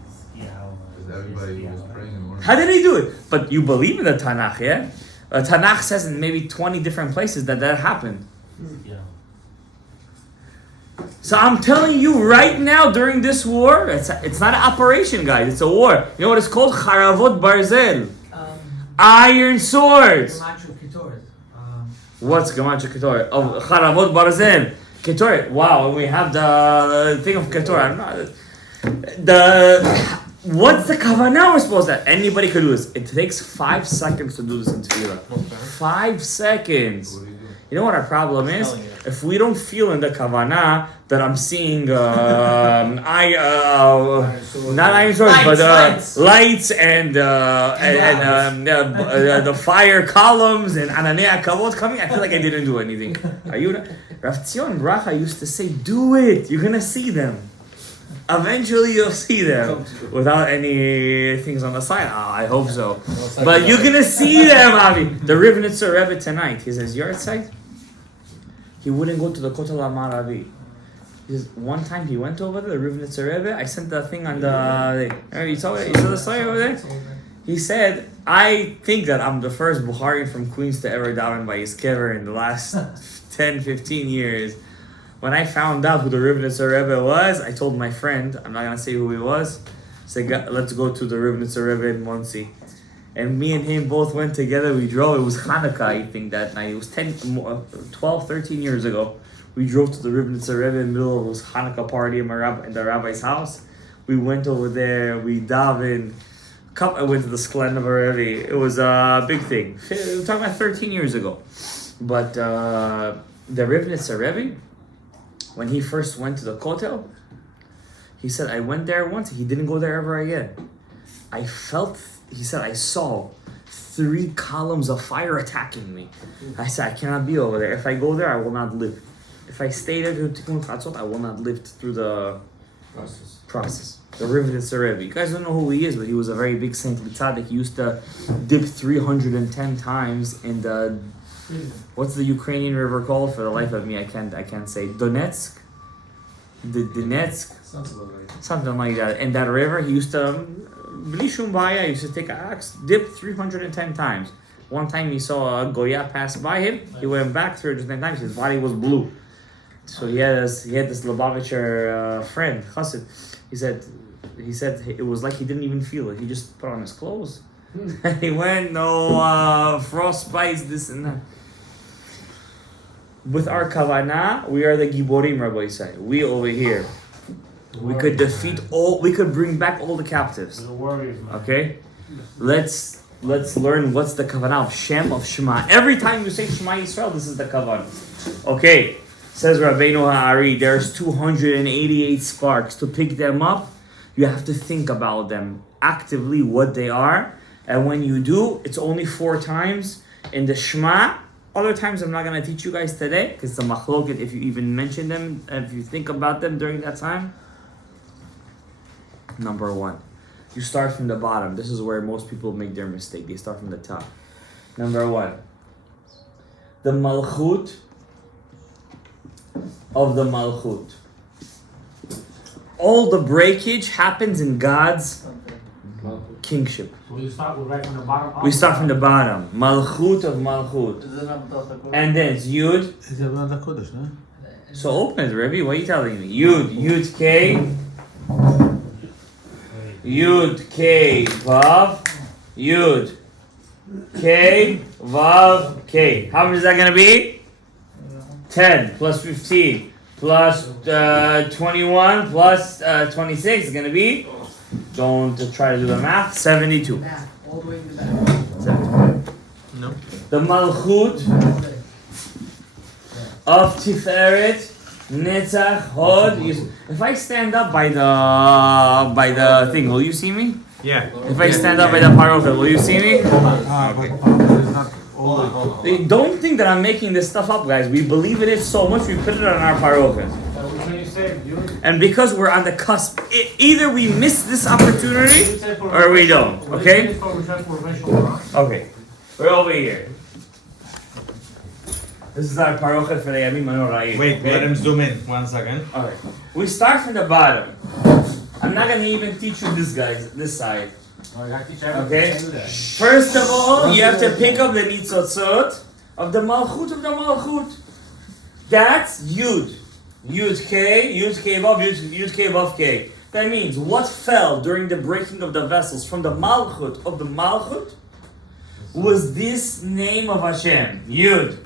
Everybody was praying. How did he do it? But you believe in the Tanakh, yeah? Tanakh says in maybe 20 different places that happened. Yeah. So I'm telling you right now during this war, it's not an operation, guys. It's a war. You know what it's called? Charavot Barzel. Iron swords. What's Gematria Ketoret? Oh, Charavot Barzel. Ketoret. Wow, we have the thing of Ketoret. What's the kavanah we're supposed to? Anybody could do this. It takes 5 seconds to do this in tefillah. 5 seconds. You know what our problem is? If we don't feel in the kavanah that I'm seeing, not iron swords, but lights and the fire columns and ananei kavod coming, I feel like I didn't do anything. Are you? Rav Tzion Bracha used to say, "Do it. You're gonna see them. Eventually, you'll see them without any things on the side." Oh, I hope so. But you're gonna see them, Avi. The Rivnitzer Rebbe tonight. He says, "You're outside." He wouldn't go to the Kotel HaMaravi. One time he went over there, the Rivnitzer Rebbe. I sent the thing on the. You saw it? You saw the story over there? He said, "I think that I'm the first Bukhari from Queens to ever daven by his kever in the last 10, 15 years." When I found out who the Rivnitzer Rebbe was, I told my friend, I'm not going to say who he was, I said, let's go to the Rivnitzer Rebbe in Monsey. And me and him both went together. We drove. It was Hanukkah, I think, that night. It was 12, 13 years ago. We drove to the Rivnitzer Rebbe in the middle of this Hanukkah party in the rabbi's house. We went over there. We davened. I went to the Sklendova Rebbe. It was a big thing. We're talking about 13 years ago. But the Rivnitzer Rebbe, when he first went to the Kotel, he said, I went there once. He didn't go there ever again. He said, I saw 3 columns of fire attacking me. I said, I cannot be over there. If I go there, I will not live. If I stay there to Tikkun Chatzot, I will not live through the process. The Rivnitzer Rebbe. You guys don't know who he is, but he was a very big saintly tzaddik. He used to dip 310 times in the... What's the Ukrainian river called? For the life of me, I can't say. Donetsk? Donetsk? Something like that. And that river, he used to... Bli shum baya, he used to take an axe, dip 310 times. One time he saw a Goya pass by him, he went back 310 times, his body was blue. So he had this Lubavitcher friend, Chassid. He said it was like he didn't even feel it. He just put on his clothes. And he went, no frostbite, this and that. With our kavanah, we are the Giborim, Rabbi Isai. We over here. We could we could bring back all the captives. The warriors, man. Okay? Let's learn what's the kavanah of Shem, of Shema. Every time you say Shema Yisrael, this is the kavanah. Okay, says Rabbeinu Ha'ari, there's 288 sparks. To pick them up, you have to think about them actively, what they are. And when you do, it's only 4 times. In the Shema, other times I'm not going to teach you guys today, because it's a machloket if you even mention them, if you think about them during that time. Number 1. You start from the bottom. This is where most people make their mistake. They start from the top. Number 1. The malchut of the malchut. All the breakage happens in God's kingship. So we start right from the bottom. We start from the bottom. Malchut of malchut. And then it's Yud. So open it, Rebbe. What are you telling me? Yud K. Yud K Vav. Yud K Vav K. How much is that going to be? 10 plus 15 plus 21 plus 26 is going to be, don't try to do the math, 72. Back, all the way in the back. 72. No. The Malchut of Tiferet, Netzach, Hod. If I stand up by the thing, will you see me? Yeah. If I stand up by the parochet, will you see me? Don't think that I'm making this stuff up, guys. We believe in it so much, we put it on our parochet. Which one you say? And because we're on the cusp, either we miss this opportunity or we don't. Okay? Okay. We're over here. This is our parochet for the Yamim Hanoraim. Wait, okay? let him zoom in 1 second. Okay. We start from the bottom. I'm not gonna even teach you this side. Okay? First of all, you have to pick up the nitzotzot of the malchut of the malchut. That's Yud. Yud K Vav, Yud K Vav K. That means what fell during the breaking of the vessels from the malchut of the malchut was this name of Hashem. Yud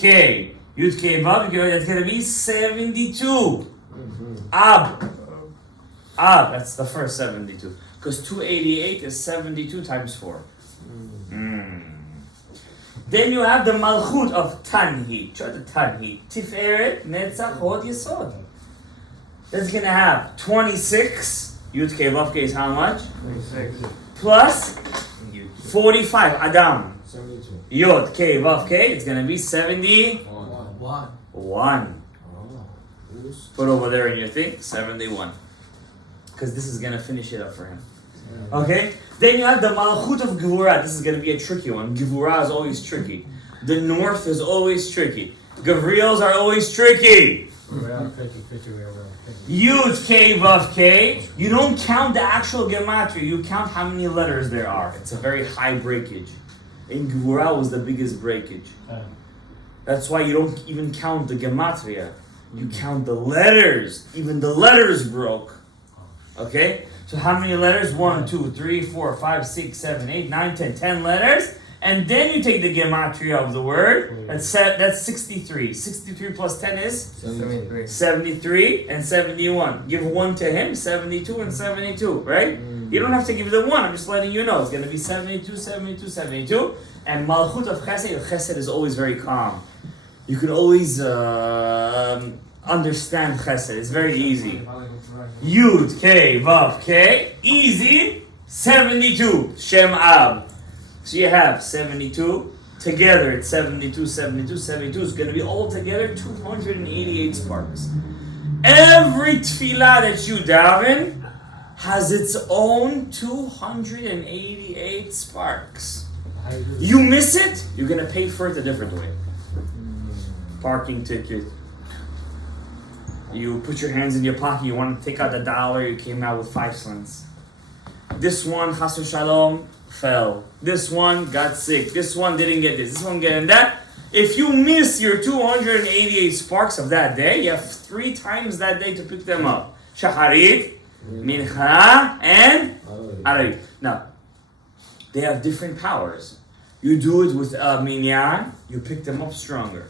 K Vav, that's going to be 72. Ab, that's the first 72. Because 288 is 72 times 4. Then you have the malchut of Tanhi. Try the Tanhi. Tiferet, Netzach, Hod, Yesod. That's going to have 26. Yud K Vav K is how much? 26. Plus 45. Adam. 72. Yod K Vav K. It's going to be 71. Put over there in your thing. 71. Because this is going to finish it up for him. Okay? Then you have the Malchut of Geula. This is going to be a tricky one. Geula is always tricky. The north is always tricky. Gavriels are always tricky. Yud K Vav K. You don't count the actual gematria. You count how many letters there are. It's a very high breakage. In Geula was the biggest breakage. That's why you don't even count the gematria. You count the letters. Even the letters broke. Okay? So how many letters? 1, 2, 3, 4, 5, 6, 7, 8, 9, 10. 10 letters. And then you take the gematria of the word. That's 63. 63 plus 10 is? 73. 73 and 71. Give 1 to him. 72 and 72. Right? You don't have to give the 1. I'm just letting you know. It's going to be 72, 72, 72. And Malchut of Chesed. Chesed is always very calm. You can always understand Chesed. It's very easy. Yud, K, Vav, K. Easy. 72. Shem Ab. So you have 72. Together it's 72, 72, 72. It's going to be all together 288 sparks. Every tefillah that you daven has its own 288 sparks. You miss it, you're going to pay for it a different way. Parking ticket. You put your hands in your pocket, you want to take out the dollar, you came out with 5 cents. This one, Chas Shalom, fell. This one got sick. This one didn't get this. This one getting that. If you miss your 288 sparks of that day, you have 3 times that day to pick them up. Shacharit, Mincha, and Ararit. Now, they have different powers. You do it with a minyan, you pick them up stronger.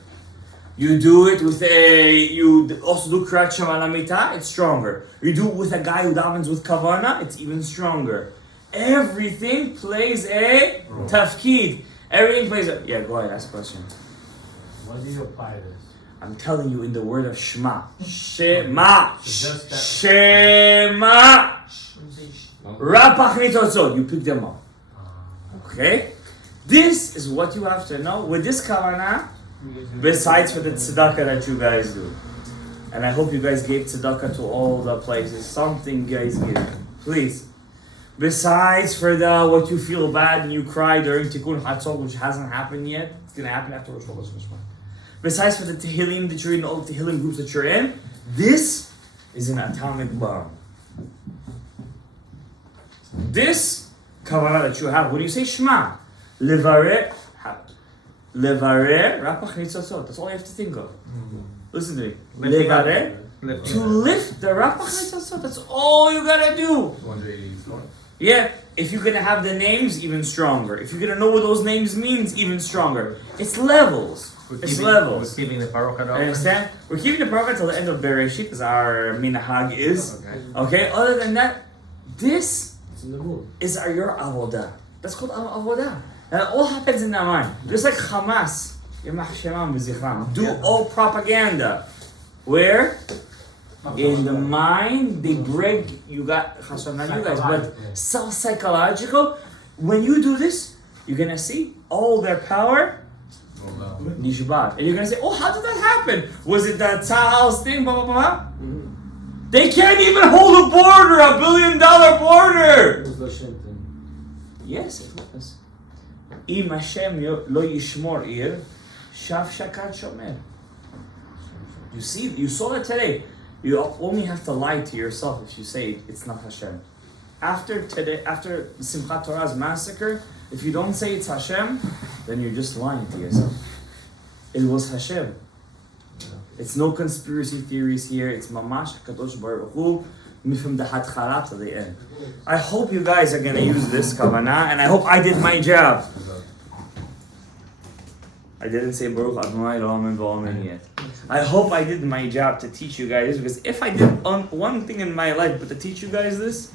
You do it with you also do Kriyat Shema Lamita, it's stronger. You do it with a guy who davens with Kavana, it's even stronger. Everything plays a tafkid. Everything plays a... Yeah, go ahead, ask a question. What do you apply this? I'm telling you in the word of Shema. Shema. Just that. Shema. Rapach nitotzot. You pick them up. Okay? This is what you have to know. With this kavanah, besides for the tzedakah that you guys do. And I hope you guys gave tzedakah to all the places. Something guys give. Please. Besides for the what you feel bad and you cry during Tikkun Chatzot, which hasn't happened yet. It's going to happen after Rosh Hashanah. Besides for the Tehillim that you're in, all the Tehillim groups that you're in, this is an atomic bomb. This kavanah that you have, when you say Shema, levarer, rapach nitzotzot. That's all you have to think of. Listen to me. Levarer, to lift the rapach nitzotzot. That's all you gotta do. 280 sparks. Yeah, if you're gonna have the names, even stronger. If you're gonna know what those names means, even stronger. It's levels. It's levels. We're keeping the parochet open. Understand? We're keeping the parochet till the end of Bereshit, as our minhag is. Okay. Other than that, this is your avodah. That's called avodah. And it all happens in the mind. Just like Hamas, do all propaganda. Where? In the mind, they break. You got not you guys, but psychological. When you do this, you're gonna see all their power. Nishbat. And you're gonna say, oh, how did that happen? Was it that Tzahals thing? Blah blah blah. They can't even hold a border, $1 billion border. Yes, it was. Im Hashem lo yishmor ir, shav shakat shomer. You see, you saw that today. You only have to lie to yourself if you say it's not Hashem. After today, after Simchat Torah's massacre, if you don't say it's Hashem, then you're just lying to yourself. It was Hashem. It's no conspiracy theories here. It's Mamash Kadosh Baruch Hu, from the Hatchalah to the end. I hope you guys are gonna use this kavanah, and I hope I did my job. I didn't say Baruch Adonai L'Olam V'Olam yet. I hope I did my job to teach you guys, because if I did one thing in my life but to teach you guys this,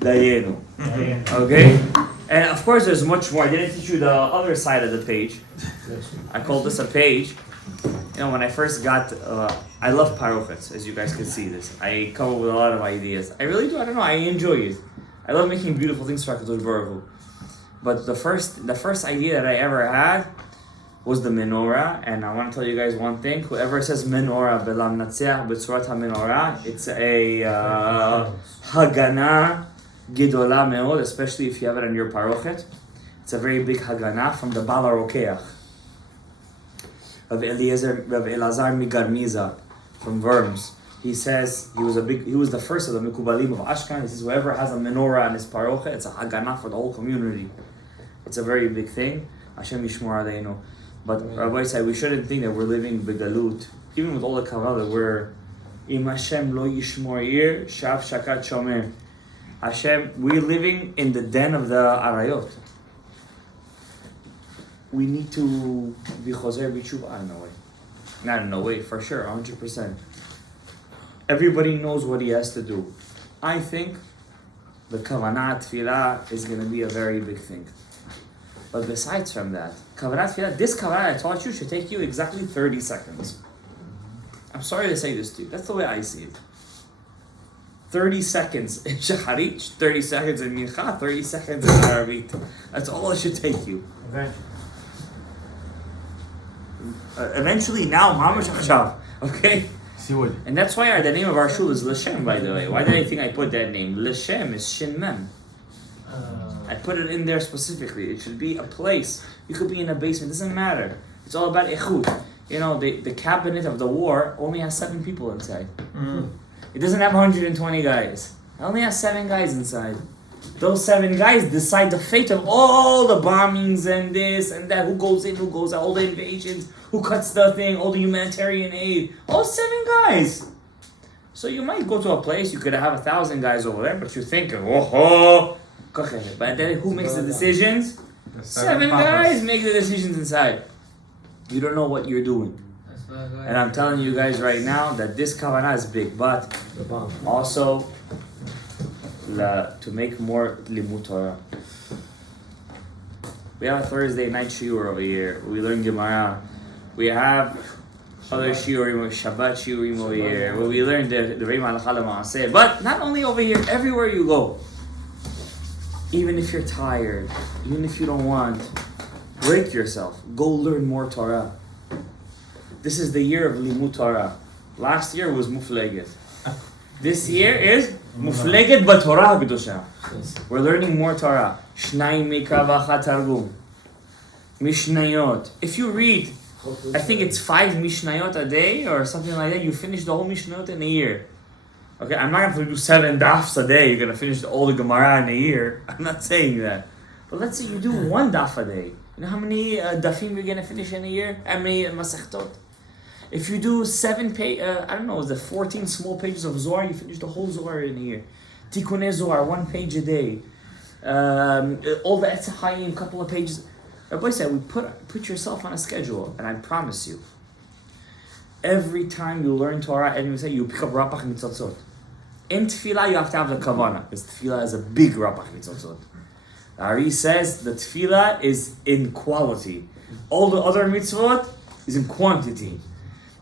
Dayenu. Okay? And of course there's much more. I didn't teach you the other side of the page. I called this a page. You know, when I first got, I love parochets, as you guys can see this. I come up with a lot of ideas. I really do, I don't know, I enjoy it. I love making beautiful things for HaKadosh Baruch Hu. But the first idea that I ever had was the menorah, and I want to tell you guys one thing. Whoever says menorah, belam natziach b'tzurat ha-menorah, it's a hagana gedola meod, especially if you have it on your parochet. It's a very big hagana from the Bala Rokeach of Elazar Migarmiza from Worms. He says he was the first of the Mikubalim of Ashkan. He says whoever has a menorah on his parochet, it's a hagana for the whole community. It's a very big thing. Hashem yishmor aleinu. But Rabbi said we shouldn't think that we're living begalut. Even with all the kavanah that we're im Hashem lo yishmor ir shav shakat shomer. Hashem, we're living in the den of the arayot. We need to be choser b'tshuva in a way. Not in a way, for sure, 100%. Everybody knows what he has to do. I think the kavanah tefillah is going to be a very big thing. But besides from that, kavanah tefillah, this kavanah I taught you should take you exactly 30 seconds. I'm sorry to say this to you. That's the way I see it. 30 seconds in shacharit, 30 seconds in mincha, 30 seconds in arabit. That's all it should take you. Eventually now, mamash achshav. Okay? And that's why the name of our shul is L'Shem, by the way. Why did I think I put that name? L'Shem is Shin Mem. I put it in there specifically. It should be a place. You could be in a basement. It doesn't matter. It's all about ichud. You know, the cabinet of the war only has 7 people inside. It doesn't have 120 guys. It only has 7 guys inside. Those 7 guys decide the fate of all the bombings and this and that. Who goes in, who goes out, all the invasions, who cuts the thing, all the humanitarian aid. All 7 guys. So you might go to a place, you could have 1,000 guys over there, but you're thinking, oh, but then who makes the decisions? 7 guys make the decisions inside. You don't know what you're doing. And I'm telling you guys right now that this kavanah is big, but also to make more limud Torah. We have a Thursday night shiur over here. We learn Gemara. We have other shiurim, Shabbat shiurim over here, where we learn the Reim Halakha L'Maaseh. But not only over here, everywhere you go. Even if you're tired, even if you don't want, break yourself. Go learn more Torah. This is the year of Limud Torah. Last year was Mufleget. This year is Mufleget B'Torah Kedusha. We're learning more Torah. Shnayim Mikra v'Achat Targum. Mishnayot. If you read, I think it's 5 Mishnayot a day or something like that, you finish the whole Mishnayot in a year. Okay, I'm not going to do 7 dafs a day. You're going to finish all the Gemara in a year. I'm not saying that. But let's say you do 1 daf a day. You know how many dafim you're going to finish in a year? How many masechtot? If you do 7 the 14 small pages of Zohar, you finish the whole Zohar in a year. Tikkunei Zohar, 1 page a day. All the Etz Chaim, couple of pages. Rabbi said, put yourself on a schedule, and I promise you, every time you learn Torah, and you pick up Rapach Mitzotzot. In Tefillah, you have to have the Kavanah, because Tefillah is a big Rapach Mitzotzot. Ari says the Tefillah is in quality. All the other mitzvot is in quantity.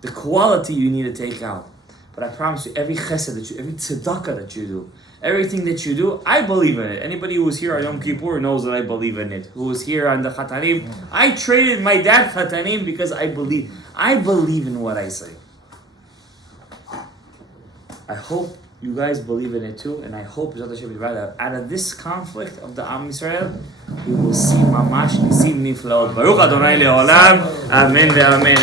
The quality you need to take out. But I promise you, every chesed that you, every tzedakah that you do, everything that you do, I believe in it. Anybody who was here on Yom Kippur knows that I believe in it. Who was here on the Chatanim, I traded my dad Chatanim because I believe in what I say. I hope you guys believe in it too, and I hope that out of this conflict of the Am Yisrael, we will see mamash nisim niflaot. Baruch Adonai leolam. Amen ve'amen.